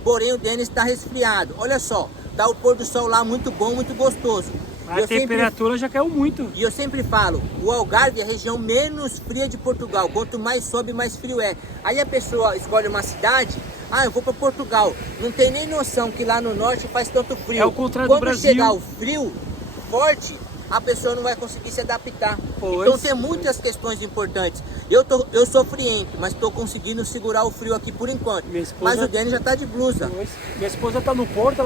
Porém o Denis está resfriado. Olha só, tá o pôr do sol lá muito bom, muito gostoso. A temperatura já caiu muito. E eu sempre falo, o Algarve é a região menos fria de Portugal. Quanto mais sobe, mais frio é. Aí a pessoa escolhe uma cidade, eu vou para Portugal. Não tem nem noção que lá no norte faz tanto frio. É o contrário do Brasil. Quando chegar o frio forte, a pessoa não vai conseguir se adaptar. Então tem muitas questões importantes. Eu sou friento, mas estou conseguindo segurar o frio aqui por enquanto. Mas o Denis já está de blusa. Minha esposa está no porto,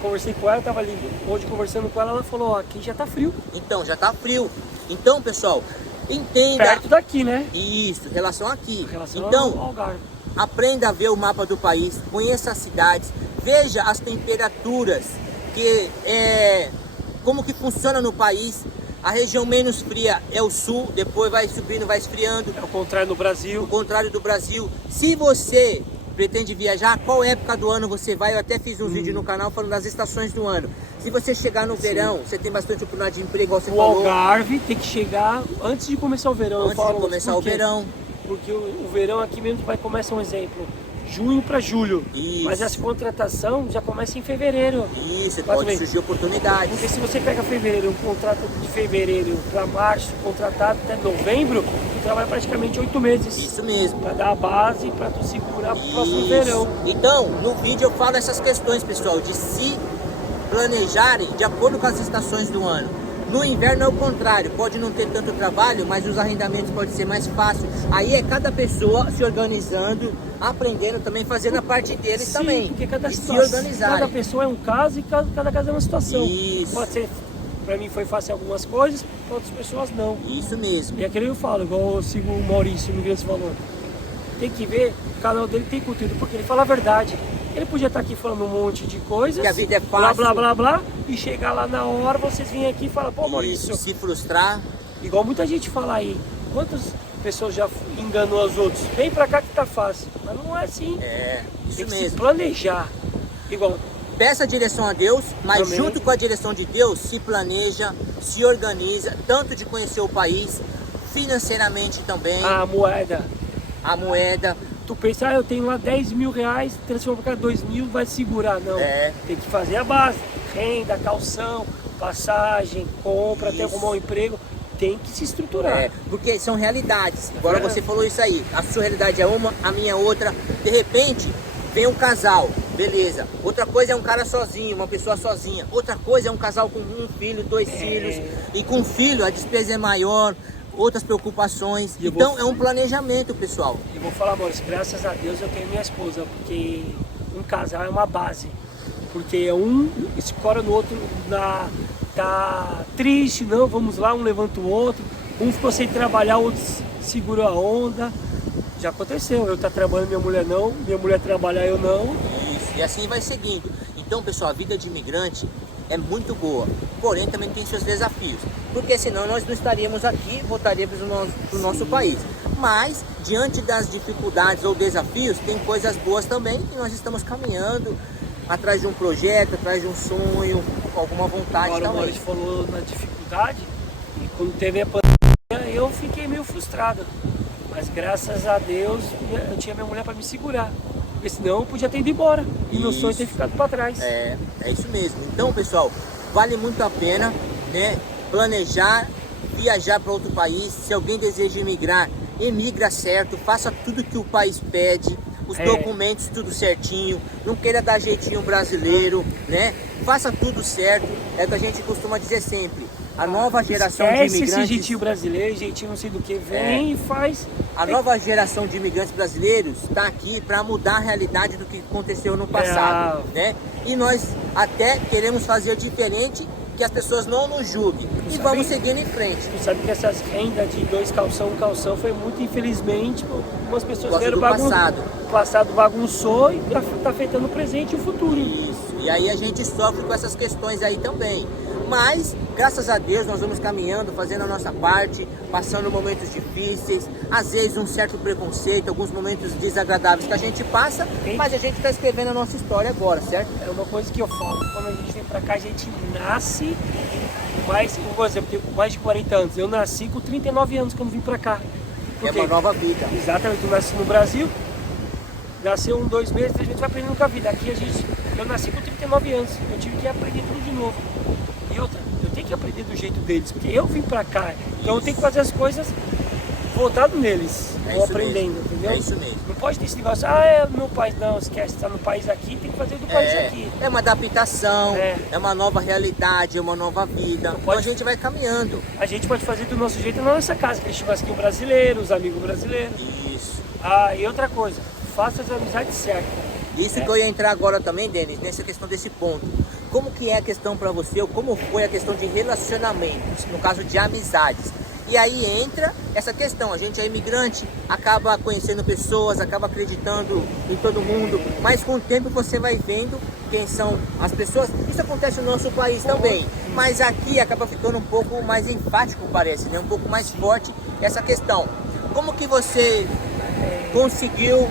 conversei com ela, estava ali hoje conversando com ela, ela falou, aqui já está frio. Então, já está frio. Então, pessoal, entenda... Perto daqui, né? Isso, em relação aqui. Então, ao Algarve. Aprenda a ver o mapa do país, conheça as cidades, veja as temperaturas, como que funciona no país. A região menos fria é o sul, depois vai subindo, vai esfriando. É o contrário do Brasil. O contrário do Brasil. Se você pretende viajar, qual época do ano você vai? Eu até fiz um vídeo no canal falando das estações do ano. Se você chegar no verão, você tem bastante oportunidade de emprego, igual você falou. O Algarve tem que chegar antes de começar o verão. Antes de começar o verão. Porque o verão aqui mesmo vai começar um exemplo. Junho para julho. Isso. Mas essa contratação já começa em fevereiro. Isso, pode surgir oportunidades. Porque se você pega fevereiro, um contrato de fevereiro para março, contratado até novembro, tu trabalha praticamente 8 meses. Isso mesmo. Para dar a base, para tu segurar pro próximo verão. Então, no vídeo eu falo essas questões, pessoal, de se planejarem de acordo com as estações do ano. No inverno é o contrário, pode não ter tanto trabalho, mas os arrendamentos podem ser mais fáceis. Aí é cada pessoa se organizando, aprendendo também, fazendo a parte deles também. Porque cada pessoa é um caso e cada caso é uma situação. Isso. Pode ser, pra mim foi fácil algumas coisas, para outras pessoas não. Isso mesmo. E aquilo eu falo, igual eu sigo o Maurício, o Imigrante Valor. Tem que ver, o canal dele tem conteúdo, porque ele fala a verdade. Ele podia estar aqui falando um monte de coisas, que a vida é fácil, blá, blá, blá, blá, e chegar lá na hora, vocês virem aqui e falar, pô, Maurício... se frustrar. Igual muita gente fala aí, quantos pessoas já enganou os outros. Vem pra cá que tá fácil. Mas não é assim. Isso Tem que mesmo. se planejar. Igual. Peça a direção a Deus, mas Também. junto com a direção de Deus, se planeja, se organiza, tanto de conhecer o país, financeiramente também, A moeda. a moeda. Tu pensa, eu tenho lá 10 mil reais, transforma para 2 mil, vai segurar. Não. Tem que fazer a base. Renda, calção, passagem, compra, até Isso. arrumar um emprego. Tem que se estruturar. Porque são realidades. Agora É. você falou isso aí. A sua realidade é uma, a minha é outra. De repente, vem um casal, beleza. Outra coisa é um cara sozinho, uma pessoa sozinha. Outra coisa é um casal com um filho, dois filhos. E com filho a despesa é maior, outras preocupações. E eu Então vou- é um planejamento, pessoal. Eu vou falar, Maurício, graças a Deus eu tenho minha esposa, porque um casal é uma base. Porque um escora no outro, tá triste, não, vamos lá, um levanta o outro. Um ficou sem trabalhar, o outro segurou a onda. Já aconteceu, eu tá trabalhando, minha mulher não, minha mulher trabalhar, eu não. Isso, e assim vai seguindo. Então, pessoal, a vida de imigrante é muito boa, porém também tem seus desafios, porque senão nós não estaríamos aqui, voltaríamos para o nosso país. Mas, diante das dificuldades ou desafios, tem coisas boas também que nós estamos caminhando atrás de um projeto, atrás de um sonho, com alguma vontade Agora o também. Maurício falou na dificuldade, e quando teve a pandemia, eu fiquei meio frustrado. Mas graças a Deus, eu tinha minha mulher para me segurar. Porque senão eu podia ter ido embora. E meu sonho ter ficado para trás. É isso mesmo. Então, pessoal, vale muito a pena, né, planejar, viajar para outro país. Se alguém deseja emigrar, emigra certo, faça tudo que o país pede, os documentos tudo certinho, não queira dar jeitinho brasileiro, né? Faça tudo certo. É o que a gente costuma dizer sempre. A nova geração de Esquece imigrantes... esse jeitinho brasileiro, jeitinho não sei do que, vem e faz. A nova geração de imigrantes brasileiros está aqui para mudar a realidade do que aconteceu no passado, né? E nós até queremos fazer diferente, que as pessoas não nos julguem. E vamos seguindo em frente. Tu sabe que essas rendas de 2 calção, um calção, foi muito, infelizmente, algumas pessoas Gosto do passado. O passado bagunçou e tá afetando o presente e o futuro. Isso. E aí a gente sofre com essas questões aí também. Mas, graças a Deus, nós vamos caminhando, fazendo a nossa parte, passando momentos difíceis, às vezes um certo preconceito, alguns momentos desagradáveis que a gente passa, mas a gente está escrevendo a nossa história agora, certo? É uma coisa que eu falo, quando a gente vem pra cá, a gente nasce mais, por exemplo, eu tenho mais de 40 anos, eu nasci com 39 anos quando vim pra cá. Por É quê? uma nova vida. Exatamente, eu nasci no Brasil, nasceu 2 meses, a gente vai aprendendo com a vida. Aqui eu nasci com 39 anos, eu tive que aprender tudo de novo. E outra, eu tenho que aprender do jeito deles, porque eu vim pra cá, então eu tenho que fazer as coisas voltado neles, vou aprendendo, mesmo. entendeu? É isso mesmo. Não pode ter esse negócio, é meu país, não, esquece, tá no país aqui, tem que fazer do país aqui. É uma adaptação, É. é uma nova realidade, é uma nova vida. Então a gente vai caminhando. A gente pode fazer do nosso jeito na nossa casa, aquele churrasquinho brasileiro, os amigos brasileiros. Isso. Ah, e outra coisa, faça as amizades certas. Isso que eu ia entrar agora também, Denis, nessa questão desse ponto. Como que é a questão para você, ou como foi a questão de relacionamentos, no caso de amizades? E aí entra essa questão, a gente é imigrante, acaba conhecendo pessoas, acaba acreditando em todo mundo, mas com o tempo você vai vendo quem são as pessoas. Isso acontece no nosso país também, mas aqui acaba ficando um pouco mais enfático, parece, né? Um pouco mais forte essa questão. Como que você conseguiu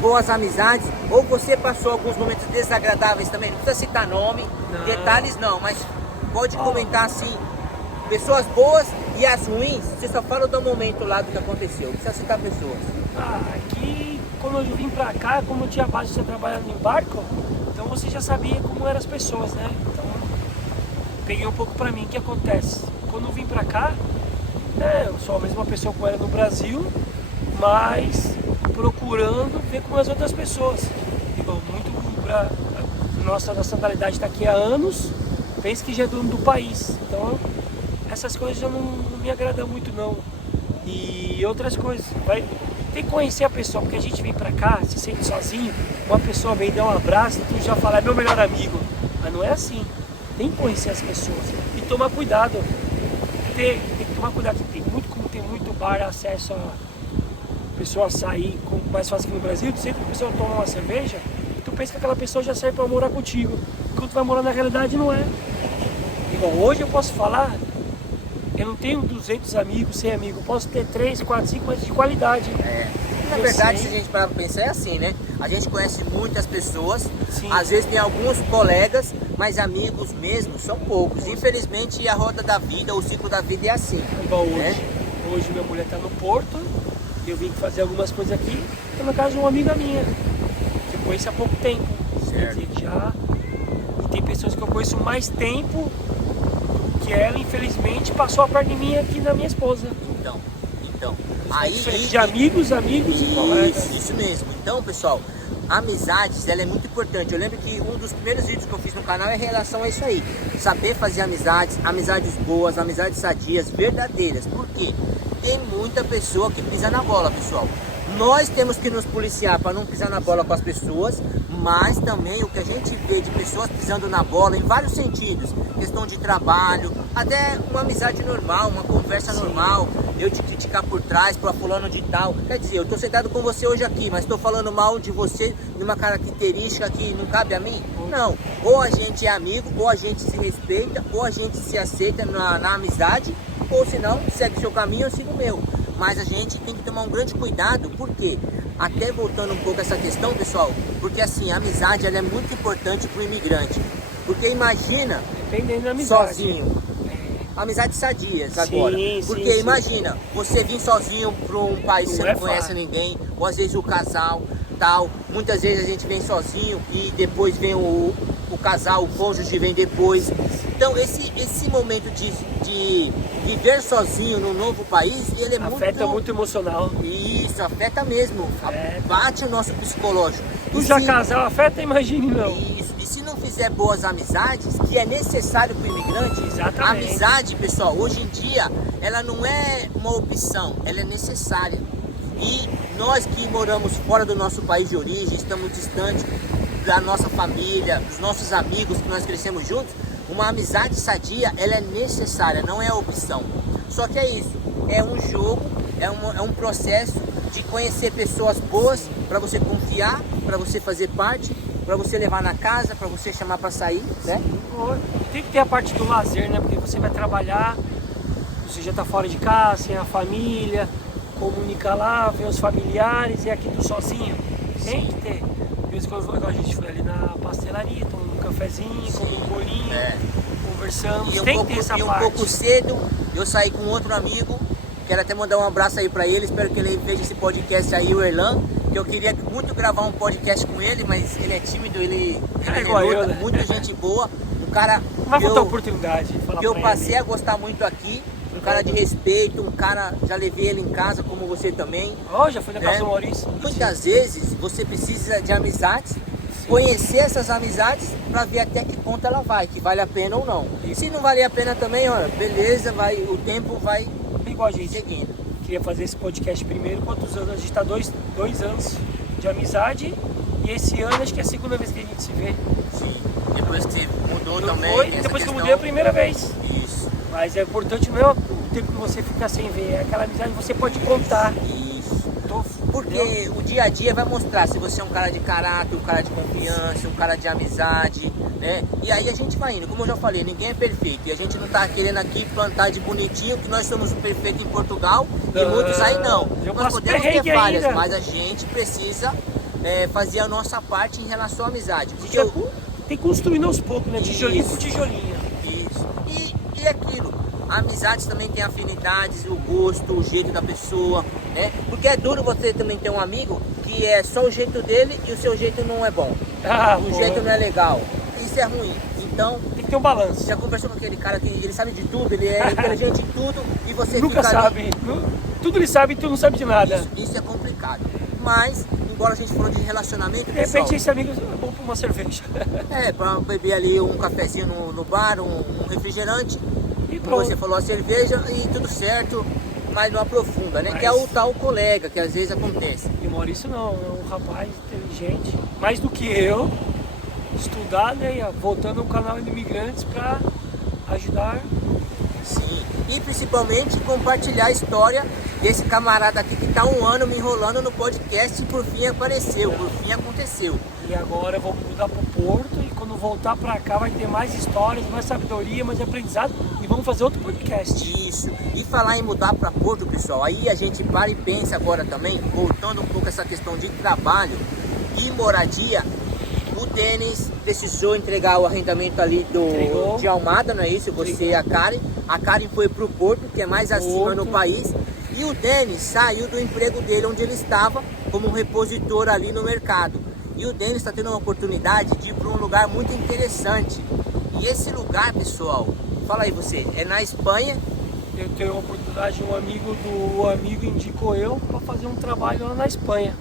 boas amizades, ou você passou alguns momentos desagradáveis também? Não precisa citar nome, detalhes não, mas pode comentar assim, pessoas boas e as ruins, você só fala do momento lá do que aconteceu, não precisa citar pessoas. Aqui, quando eu vim pra cá, como eu tinha base de você trabalhando em barco, então você já sabia como eram as pessoas, né? Então, peguei um pouco pra mim. O que acontece? Quando eu vim pra cá, eu sou a mesma pessoa que eu era no Brasil, mas procurando ver com as outras pessoas. Igual, nossa nacionalidade está aqui há anos, pensa que já é dono do país. Então, essas coisas já não me agradam muito, não. E outras coisas, tem que conhecer a pessoa, porque a gente vem pra cá, se sente sozinho, uma pessoa vem dar um abraço e tu já fala, é meu melhor amigo. Mas não é assim. Tem que conhecer as pessoas e tomar cuidado. Tem que tomar cuidado, como tem muito bar, acesso a pessoa sair mais fácil que no Brasil. Tu sempre que a pessoa toma uma cerveja, tu pensa que aquela pessoa já sai pra morar contigo. Quando tu vai morar na realidade não é. Igual hoje eu posso falar, Eu não tenho 200 amigos, 100 amigos. Eu posso ter 3, 4, 5, mas de qualidade. Na verdade, se a gente parar pra pensar, é assim, né? A gente conhece muitas pessoas, Sim. às vezes tem alguns colegas, mas amigos mesmo são poucos. Infelizmente, a roda da vida, o ciclo da vida é assim. Igual hoje. né? Hoje minha mulher tá no Porto, eu vim fazer algumas coisas aqui. Tô na casa de uma amiga minha, que eu conheço há pouco tempo. Quer dizer, já. E tem pessoas que eu conheço mais tempo que ela, infelizmente, passou a perto de mim aqui da minha esposa. Então. De amigos e colegas. Isso mesmo. Então, pessoal, amizades, ela é muito importante. Eu lembro que um dos primeiros vídeos que eu fiz no canal é em relação a isso aí. Saber fazer amizades, amizades boas, amizades sadias, verdadeiras. Por quê? Tem muita pessoa que pisa na bola, pessoal. Nós temos que nos policiar para não pisar na bola com as pessoas, mas também o que a gente vê de pessoas pisando na bola em vários sentidos, questão de trabalho, até uma amizade normal, uma conversa normal, eu te criticar por trás, para fulano de tal, quer dizer, eu tô sentado com você hoje aqui, mas estou falando mal de você numa característica que não cabe a mim? Não, ou a gente é amigo, ou a gente se respeita, ou a gente se aceita na amizade, ou se não, segue seu caminho, eu sigo o meu. Mas a gente tem que tomar um grande cuidado, porque até voltando um pouco essa questão, pessoal, porque assim, a amizade ela é muito importante para o imigrante. Porque imagina, Dependendo da amizade. sozinho, amizades sadias agora. Porque sim. Imagina, você vir sozinho para um país que você não conhece ninguém, ou às vezes o casal, tal. Muitas vezes a gente vem sozinho e depois vem o casal, o cônjuge vem depois. Então esse momento de viver sozinho num novo país, ele é Afeta muito emocional. Isso, afeta mesmo. Bate o nosso psicológico. Tu já casal afeta, imagine não. Isso. E se não fizer boas amizades, que é necessário para o imigrante, Exatamente. a amizade, pessoal, hoje em dia, ela não é uma opção, ela é necessária. E nós que moramos fora do nosso país de origem, estamos distantes da nossa família, dos nossos amigos que nós crescemos juntos, uma amizade sadia, ela é necessária, não é opção. Só que é isso, é um jogo, é um processo de conhecer pessoas boas para você confiar, para você fazer parte, para você levar na casa, para você chamar para sair, né? Tem que ter a parte do lazer, né? Porque você vai trabalhar, você já está fora de casa, sem a família, comunica lá, ver os familiares, e aqui tu sozinho. Tem que ter. De vez em quando a gente foi ali na pastelaria, tomando um cafezinho, comendo um bolinho, conversamos. Tem que ter essa parte. Um pouco cedo, eu saí com outro amigo, quero até mandar um abraço aí para ele, espero que ele veja esse podcast aí, o Erlan, que eu queria muito gravar um podcast com ele, mas ele é tímido, ele é igual eu, né? Muita gente boa, um cara vai faltar oportunidade. Que eu passei a gostar muito aqui, um cara de respeito, um cara, já levei ele em casa, como você também. Já foi na casa do Maurício. Muitas vezes você precisa de amizades, conhecer essas amizades para ver até que ponto ela vai, que vale a pena ou não. E se não valer a pena também, ó, beleza, o tempo vai igual a gente seguindo. Queria fazer esse podcast primeiro. Quantos anos? A gente está dois anos de amizade, e esse ano acho que é a segunda vez que a gente se vê. Sim, depois que você mudou também. Depois que eu mudei a primeira vez. Isso. Mas é importante, não é o tempo que você fica sem ver, é aquela amizade que você pode contar. Isso. Porque o dia a dia vai mostrar se você é um cara de caráter, um cara de confiança, um cara de amizade, né? E aí a gente vai indo. Como eu já falei, ninguém é perfeito. E a gente não tá querendo aqui plantar de bonitinho que nós somos perfeitos em Portugal e muitos aí não. Nós podemos ter falhas, ainda. mas a gente precisa fazer a nossa parte em relação à amizade. Porque tem que construir aos poucos, né? Tijolinho por tijolinho. Isso. E aquilo. Amizades também tem afinidades, o gosto, o jeito da pessoa, né? Porque é duro você também ter um amigo que é só o jeito dele e o seu jeito não é bom. O jeito não é legal. Isso é ruim. Então, tem que ter um balanço. Já conversou com aquele cara que ele sabe de tudo, ele é inteligente em tudo e você nunca fica sabe. Ali. Tudo ele sabe e tu não sabe de nada. Isso é complicado. Mas, embora a gente falou de relacionamento, de repente esse amigo é bom pra uma cerveja. Pra beber ali um cafezinho no bar, um refrigerante. Como você falou, a cerveja e tudo certo, mas não aprofunda, né? Que é o tal colega, que às vezes acontece. E o Maurício não, é um rapaz inteligente, mais do que eu, estudar, né? Voltando ao canal de imigrantes para ajudar. Sim, e principalmente compartilhar a história desse camarada aqui que tá 1 ano me enrolando no podcast e por fim apareceu, por fim aconteceu. E agora eu vou mudar pro Porto e quando voltar pra cá vai ter mais histórias, mais sabedoria, mais aprendizado e vamos fazer outro podcast. Isso. E falar em mudar para Porto, pessoal, aí a gente para e pensa agora também, voltando um pouco essa questão de trabalho e moradia. O Denis precisou entregar o arrendamento ali de Almada, não é isso? Você e a Karen. A Karen foi pro Porto, que é mais acima no país. E o Denis saiu do emprego dele, onde ele estava, como um repositor ali no mercado. E o Denis está tendo uma oportunidade de ir para um lugar muito interessante. E esse lugar, pessoal, fala aí você, é na Espanha. Eu tenho a oportunidade, um amigo indicou eu para fazer um trabalho lá na Espanha.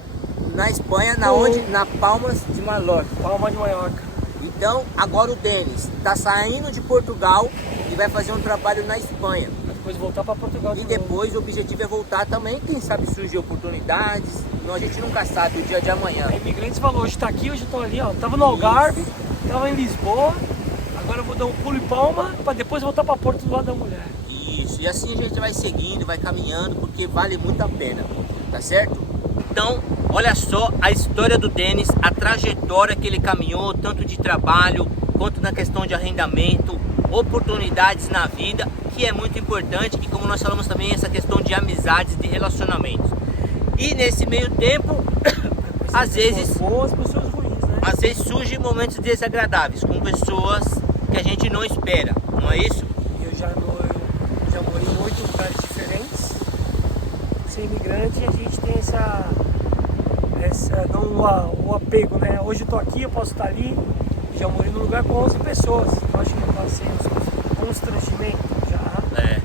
Na Espanha, na onde? Na Palmas de Mallorca. Palma de Mallorca. Então, agora o Denis está saindo de Portugal e vai fazer um trabalho na Espanha. Depois voltar para Portugal. E depois o objetivo é voltar também, quem sabe surgir oportunidades. A gente nunca sabe o dia de amanhã. A Imigrantes falou, hoje está aqui, hoje estou ali, ó. Tava no Algarve, tava em Lisboa, agora eu vou dar um pulo em Palma para depois voltar para Porto do lado da mulher. Isso, e assim a gente vai seguindo, vai caminhando, porque vale muito a pena, tá certo? Então, olha só a história do Denis, a trajetória que ele caminhou, tanto de trabalho, quanto na questão de arrendamento, oportunidades na vida, que é muito importante, e como nós falamos também, essa questão de amizades, de relacionamentos. E nesse meio tempo, às vezes, boas, pessoas ruins, né? Às vezes surgem momentos desagradáveis, com pessoas que a gente não espera, não é isso? Eu já morei em 8 lugares diferentes, ser imigrante, e a gente tem o apego, né? Hoje eu tô aqui, eu posso estar ali, já morei num lugar com 11 pessoas, eu acho que eu passei uns constrangimentos já. É.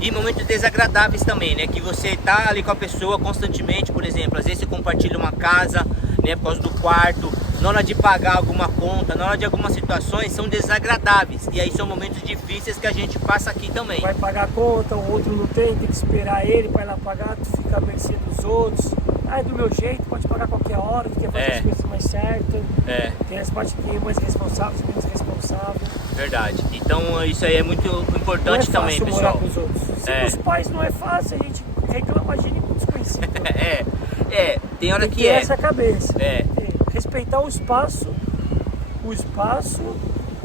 E momentos desagradáveis também, né? Que você tá ali com a pessoa constantemente, por exemplo, às vezes você compartilha uma casa, né? Por causa do quarto, na hora de pagar alguma conta, na hora de algumas situações são desagradáveis. E aí são momentos difíceis que a gente passa aqui também. Vai pagar a conta, o outro não tem que esperar ele para ir lá pagar, tu fica à mercê dos outros. Ah, é do meu jeito, pode pagar qualquer hora, tu quer fazer as coisas mais certas. Tem as partes que tem mais responsáveis, menos responsáveis. Verdade. Então isso aí é muito importante também, pessoal. Morar com os outros. Se os pais não é fácil, a gente reclama de com desconhecido. Tem hora tem que é. Essa cabeça. Respeitar o espaço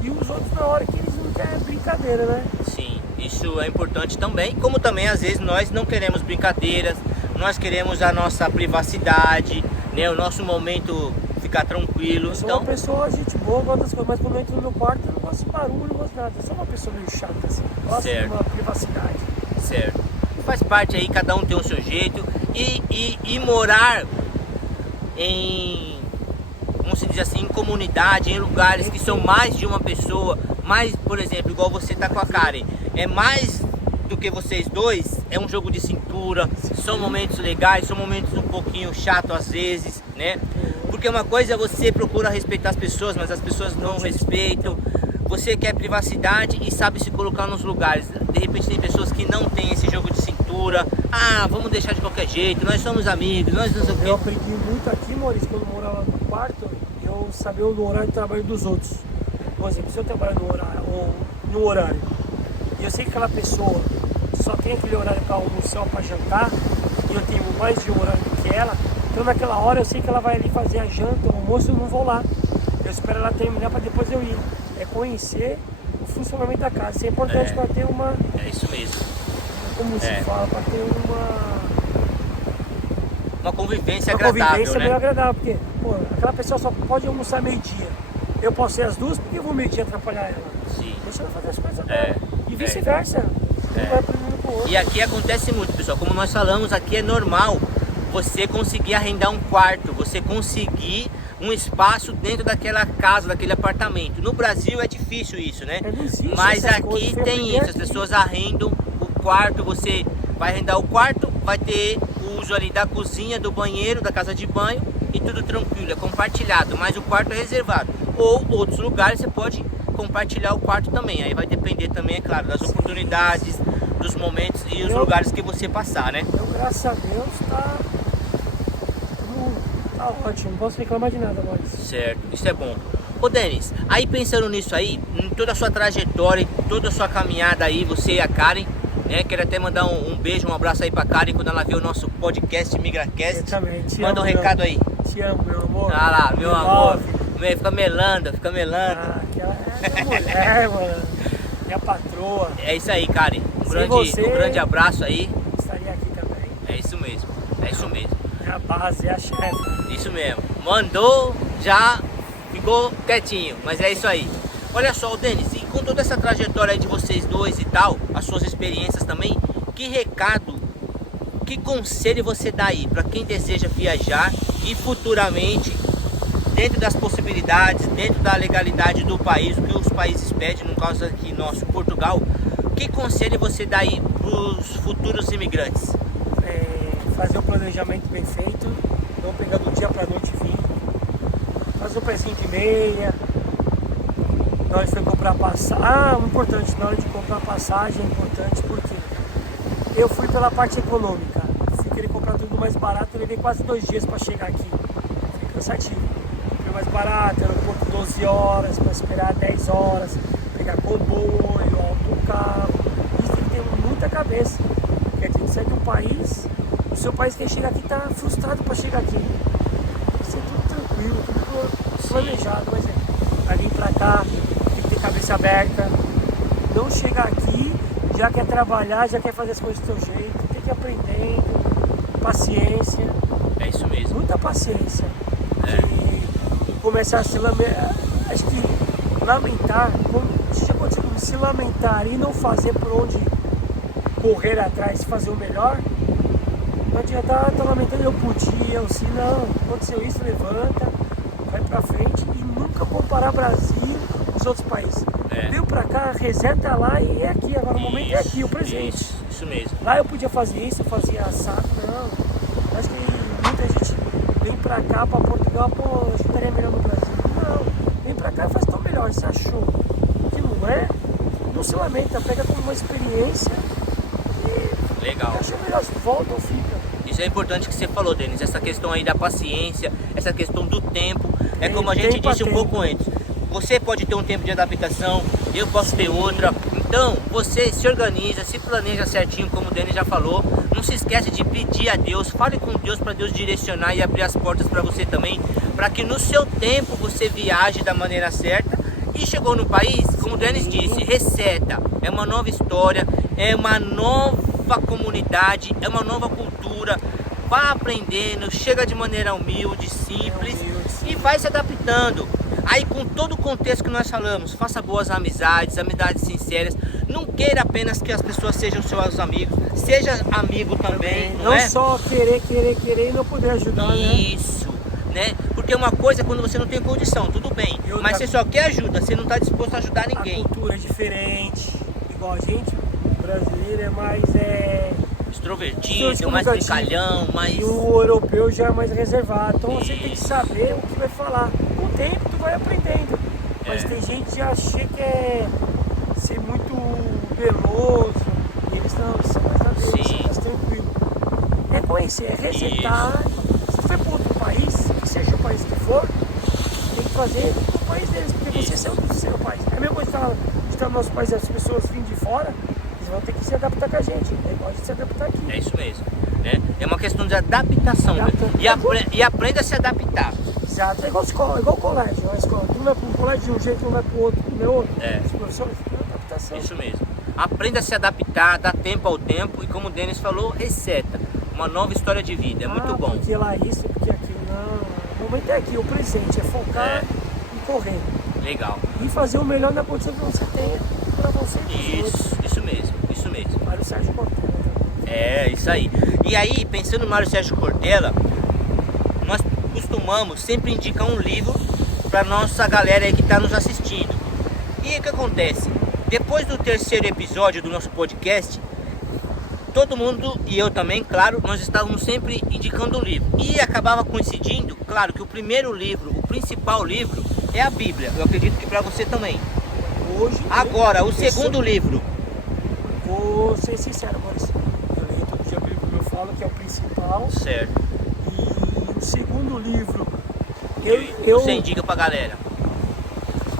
e os outros na hora que eles não querem brincadeira, né? Sim, isso é importante também. Como também às vezes nós não queremos brincadeiras, nós queremos a nossa privacidade, né? O nosso momento ficar tranquilo. Eu sou uma pessoa, gente boa, gosto das coisas, mas quando eu entro no meu quarto eu não gosto de barulho, não gosto de nada. Eu sou uma pessoa meio chata assim, gosto de uma privacidade. Certo. Faz parte aí, cada um tem o seu jeito. E morar em, vamos dizer assim, em comunidade, em lugares que são mais de uma pessoa, mais, por exemplo, igual você tá com a Karen, é mais do que vocês dois, é um jogo de cintura, são momentos legais, são momentos um pouquinho chatos às vezes, né? Porque uma coisa é você procura respeitar as pessoas, mas as pessoas não respeitam. Você quer privacidade e sabe se colocar nos lugares. De repente tem pessoas que não têm esse jogo de cintura. Ah, vamos deixar de qualquer jeito, nós somos amigos, nós não sei o quê. Eu aprendi muito aqui, Maurício, quando eu morava no quarto, eu sabia o horário de trabalho dos outros. Por exemplo, se eu trabalho no horário e eu sei que aquela pessoa só tem aquele horário para almoçar ou para jantar, e eu tenho mais de um horário do que ela, então naquela hora eu sei que ela vai ali fazer a janta, o almoço, eu não vou lá. Eu espero ela terminar para depois eu ir. É conhecer o funcionamento da casa. Isso é importante para ter uma... É isso mesmo. Como se fala? Para ter uma convivência uma agradável, convivência né? meio agradável, porque pô, aquela pessoa só pode almoçar meio-dia. Eu posso ser as duas, porque eu vou meio-dia atrapalhar ela. Sim. Deixa ela fazer as coisas dela. E vice-versa. Um vai aprendendo com o outro. E aqui acontece muito, pessoal. Como nós falamos, aqui é normal você conseguir arrendar um quarto, você conseguir um espaço dentro daquela casa, daquele apartamento. No Brasil é difícil isso, né? Mas aqui tem isso, as pessoas arrendam o quarto, você vai arrendar o quarto, vai ter o uso ali da cozinha, do banheiro, da casa de banho e tudo tranquilo, é compartilhado, mas o quarto é reservado. Ou outros lugares você pode compartilhar o quarto também, aí vai depender também, é claro, das oportunidades, dos momentos e os lugares que você passar, né? Então, graças a Deus, tá ótimo, não posso reclamar de nada mais. Certo, isso é bom. Ô Denis, aí pensando nisso aí, em toda a sua trajetória, em toda a sua caminhada aí, você e a Karen, né? Quero até mandar um beijo, um abraço aí pra Karen quando ela vê o nosso podcast MigraCast. Eu também, te Manda um amo, recado aí. Te amo, meu amor. Ah lá, meu Me amor. love. Fica melando. Aquela é minha mulher, mano. Minha patroa. É isso aí, Karen. Sem Um grande abraço aí. Estaria aqui também. É isso mesmo. É a base, é a chefe. Isso mesmo. Mandou, já ficou quietinho. Mas é isso aí. Olha só, Denis, e com toda essa trajetória aí de vocês dois e tal, as suas experiências também, que recado, que conselho você dá aí para quem deseja viajar e futuramente, dentro das possibilidades, dentro da legalidade do país, o que os países pedem, no caso aqui nosso, Portugal, que conselho você dá aí para os futuros imigrantes? Fazer um planejamento bem feito, não pegar do dia para noite e vir. Fazer um pezinho de meia. Na hora de comprar passagem, importante, na hora de comprar passagem é importante porque eu fui pela parte econômica. Fui querer comprar tudo mais barato, eu levei quase 2 dias para chegar aqui. Foi cansativo. Foi mais barato, aeroporto 12 horas, para esperar 10 horas, pegar comboio, autocarro. Isso tem que ter muita cabeça. Porque a gente sai de um país, o seu país que chega aqui está frustrado para chegar aqui. Tem que ser tudo tranquilo, tudo planejado, mas vai vir para cá. Cabeça aberta, não chegar aqui, já quer trabalhar, já quer fazer as coisas do seu jeito, tem que ir aprendendo, paciência. É isso mesmo. Muita paciência. E começar a se lamentar, acho que lamentar, já aconteceu comigo, se lamentar e não fazer por onde correr atrás, fazer o melhor, não adianta estar lamentando, eu podia, eu sim, não, aconteceu isso, levanta, vai pra frente e nunca comparar Brasil os outros países. Veio pra cá, reseta lá e é aqui. Agora o momento é aqui, o presente. Isso mesmo. Lá eu podia fazer isso, eu fazia assado, não. Acho que muita gente vem pra cá, pra Portugal, pô, acho que estaria melhor no Brasil. Não, vem pra cá e faz tão melhor. Você achou que não é? Não se lamenta, pega como uma experiência e legal. Acha melhor, volta ou fica. Isso é importante que você falou, Denis, essa questão aí da paciência, essa questão do tempo, como a gente disse um pouco antes. Você pode ter um tempo de adaptação, eu posso ter outra. Então, você se organiza, se planeja certinho, como o Denis já falou. Não se esquece de pedir a Deus, fale com Deus para Deus direcionar e abrir as portas para você também, para que no seu tempo você viaje da maneira certa. E chegou no país, como o Denis disse, reseta, é uma nova história, é uma nova comunidade, é uma nova cultura. Vá aprendendo, chega de maneira humilde, simples e vai se adaptando. Aí com todo o contexto que nós falamos, faça boas amizades, amizades sinceras. Não queira apenas que as pessoas sejam seus amigos, seja amigo também, não é? Só querer e não poder ajudar, Isso, né? Porque uma coisa é quando você não tem condição, tudo bem, mas você só quer ajuda, você não está disposto a ajudar ninguém. A cultura é diferente, igual a gente, o brasileiro é mais extrovertido, mais brincalhão, mais... E o europeu já é mais reservado, então você tem que saber o que vai falar. Com o tempo tu vai aprendendo, mas tem gente que acha que é ser muito veloso, e eles não, eles são mais na deles, são mais tranquilos. É conhecer, é resetar. Se tu for para outro país, seja o país que for, tem que fazer o país deles, porque você é o seu país. É a mesma coisa que está no nosso país, as pessoas vindo de fora, vão ter que se adaptar com a gente, é igual a gente se adaptar aqui. É isso mesmo, né? É uma questão de adaptação, né? E aprenda a se adaptar. Exato, é igual escola, é igual colégio, a escola. Tu vai para um colégio de um jeito, não vai para o outro, não é outro. Os professores ficam na adaptação. Isso mesmo. Aprenda a se adaptar, dá tempo ao tempo e como o Denis falou, reseta. Uma nova história de vida, é muito bom. Porque lá isso, porque aquilo, não. O momento é aqui, o presente, é focar e correr. Legal. E fazer o melhor na condição que você tem para você. Isso mesmo. Mário Sérgio Cortella. É, isso aí. E aí, pensando no Mário Sérgio Cortella, nós costumamos sempre indicar um livro para nossa galera aí que está nos assistindo. E o que acontece? Depois do 3º episódio do nosso podcast, todo mundo, e eu também, claro, nós estávamos sempre indicando um livro. E acabava coincidindo, claro, que o primeiro livro, o principal livro, é a Bíblia. Eu acredito que para você também. Agora, o segundo livro. Vou ser sincero, Maurício. Eu leio todo dia a Bíblia, como eu falo, que é o principal. Certo. E o segundo livro, você indica pra galera.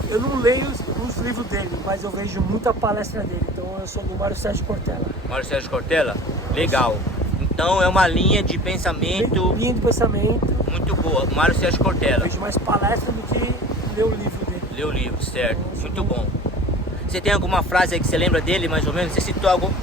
Eu não leio os livros dele, mas eu vejo muita palestra dele. Então eu sou do Mário Sérgio Cortella. Mário Sérgio Cortella? Legal. Então é uma linha de pensamento... Linha de pensamento. Muito boa. Mário Sérgio Cortella. Eu vejo mais palestra do que ler o livro dele. Ler o livro, certo. Muito bom. Você tem alguma frase aí que você lembra dele, mais ou menos? Você citou algo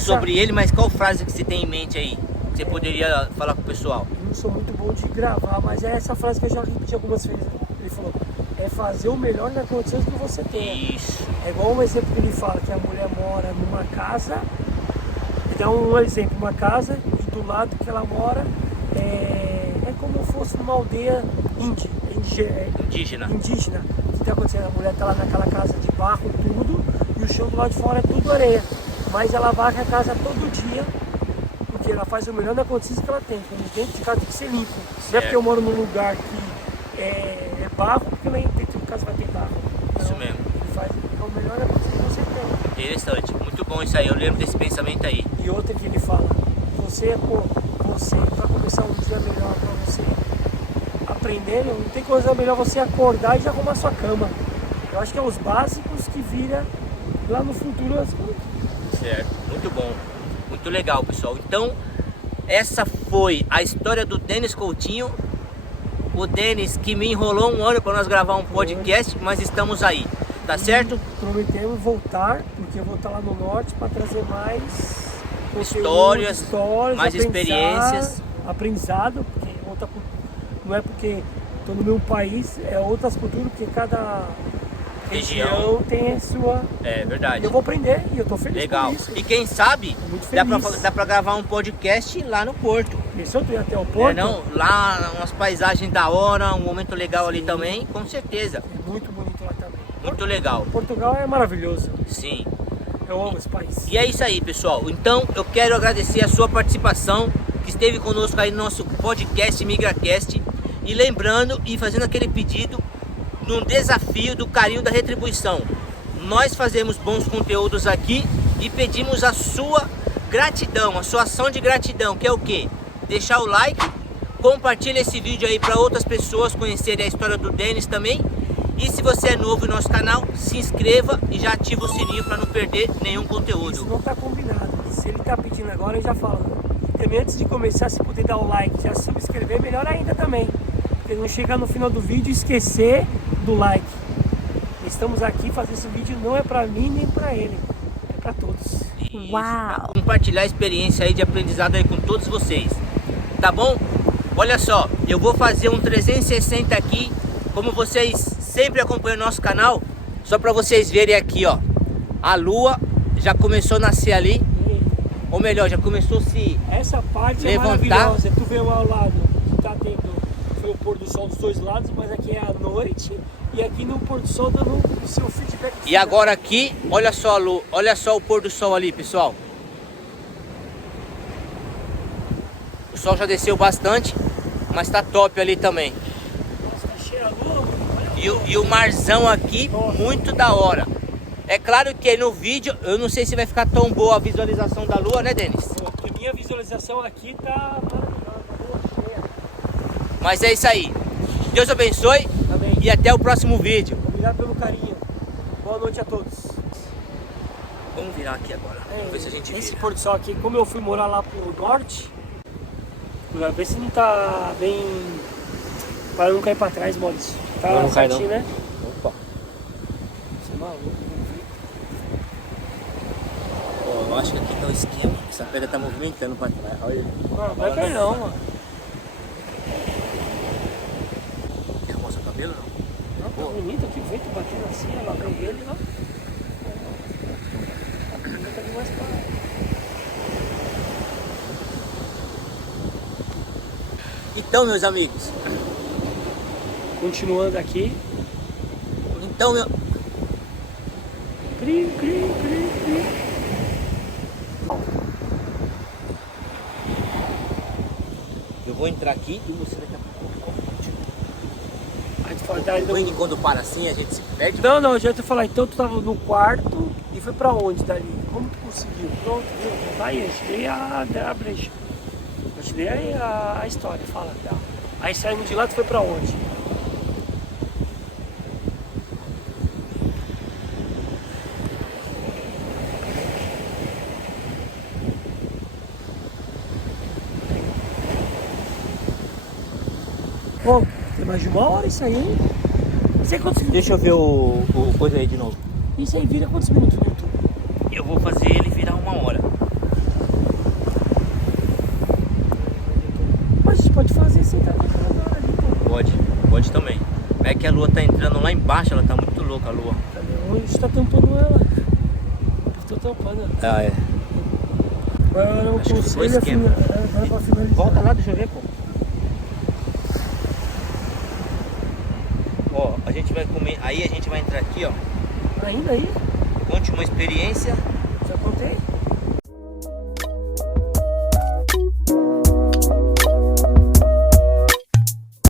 sobre ele, mas qual frase que você tem em mente aí? Que você poderia falar com o pessoal? Eu não sou muito bom de gravar, mas é essa frase que eu já repeti algumas vezes. Ele falou, é fazer o melhor nas condições que você tem. Isso. É igual um exemplo que ele fala, que a mulher mora numa casa, ele dá um exemplo, uma casa, e do lado que ela mora é como se fosse numa aldeia indígena. O que está acontecendo? A mulher está lá naquela casa de barro, tudo, e o chão do lado de fora é tudo areia. Mas ela varre a casa todo dia, porque ela faz o melhor na condição que ela tem. Quando dentro de casa tem que ser limpo. Não é porque eu moro num lugar que é barro, porque lá dentro de casa vai ter barro. Então, isso mesmo. Ele faz o melhor na condição que você tem. Interessante, muito bom isso aí, eu lembro desse pensamento aí. E outra que ele fala, você vai começar um dia melhor para você aprender, não tem coisa melhor você acordar e já arrumar sua cama. Eu acho que é os básicos que vira lá no futuro as coisas. Certo, muito bom, muito legal, pessoal. Então, essa foi a história do Denis Coutinho. O Denis que me enrolou um ano para nós gravar um podcast, mas estamos aí, tá certo? Prometemos voltar, porque eu vou estar lá no norte para trazer mais histórias, mais experiências. Aprendizado, porque não é porque estou no mesmo país, é outras culturas, porque cada região tem a sua... É verdade. Eu vou aprender e eu estou feliz. Legal. Com isso. E quem sabe dá pra gravar um podcast lá no Porto. Pensou tu ir até o Porto? Não, lá umas paisagens da hora, um momento legal. Sim. Ali também, com certeza. É muito bonito lá também. Muito legal. Portugal é maravilhoso. Sim. Eu amo esse país. E é isso aí, pessoal. Então eu quero agradecer a sua participação, que esteve conosco aí no nosso podcast MigraCast. E lembrando e fazendo aquele pedido num desafio do carinho da retribuição. Nós fazemos bons conteúdos aqui e pedimos a sua gratidão, a sua ação de gratidão, que é o quê? Deixar o like, compartilha esse vídeo aí para outras pessoas conhecerem a história do Denis também. E se você é novo no nosso canal, se inscreva e já ativa o sininho para não perder nenhum conteúdo. Isso não está combinado. Se ele está pedindo agora, eu já falo. Também antes de começar, se puder dar o like, já se inscrever, melhor ainda também. Porque não chegar no final do vídeo e esquecer do like. Estamos aqui fazendo esse vídeo, não é para mim nem para ele, é para todos. Isso, uau! Compartilhar a experiência aí de aprendizado aí com todos vocês, tá bom? Olha só, eu vou fazer um 360 aqui, como vocês sempre acompanham o nosso canal, só para vocês verem aqui, ó. A lua já começou a nascer ali, ou melhor, já começou a se essa parte levantar. É maravilhosa, tu vê ao lado que tá tendo o pôr do sol dos dois lados, mas aqui é a noite e aqui no pôr do sol dando o seu feedback. E agora aqui, olha só a lua, olha só o pôr do sol ali, pessoal. O sol já desceu bastante, mas tá top ali também. Nossa, tá cheia a lua. E o marzão aqui, nossa, muito da hora. É claro que no vídeo, eu não sei se vai ficar tão boa a visualização da lua, né, Denis? Porque minha visualização aqui tá maravilhosa, a lua cheia. Mas é isso aí. Deus abençoe. Amém. E até o próximo vídeo. Obrigado pelo carinho. Boa noite a todos. Vamos virar aqui agora. Vamos ver se a gente vira. Esse pôr do sol aqui, como eu fui morar lá pro norte, pra ver se não tá bem... para não cair pra trás, Maurício. Tá não cai não. Né? Opa. Você é maluco. Eu acho que aqui tá o esquema. Essa pedra tá movimentando pra trás. Olha. Não, vai cair não, mano. Quer arrumar seu cabelo não? Não, tá bonito aqui, o vento batendo assim, ela vem dele lá. Tá demais pra... Então, meus amigos. Continuando aqui. Então, meu... Cri, cri, cri, cri. Eu vou entrar aqui e você daqui a pouco. Aí quando para assim, a gente se perde? Não, não, já ia te falar. Então tu tava no quarto e foi pra onde dali? Como tu conseguiu? Pronto, viu? Tá aí, eu te dei a brecha. Eu te dei a história, fala. Tá. Aí saindo de lá, tu foi pra onde? Pô, tem mais de 1 hora isso aí, hein? Isso aí quantos minutos? Deixa eu ver o coisa aí de novo. Isso aí vira quantos minutos no YouTube? Eu vou fazer ele virar 1 hora. Mas a gente pode fazer sem estar dentro ali, pô. Pode também. É que a lua tá entrando lá embaixo, ela tá muito louca a lua. A gente tá tampando ela. Tô tampando. Ah, é. Agora o Acho que ficou conselho é esquema. pra finalizar. Volta lá, deixa eu ver, pô. Ó, a gente vai comer. Aí a gente vai entrar aqui, ó. Ainda aí? Conte uma experiência. Já contei?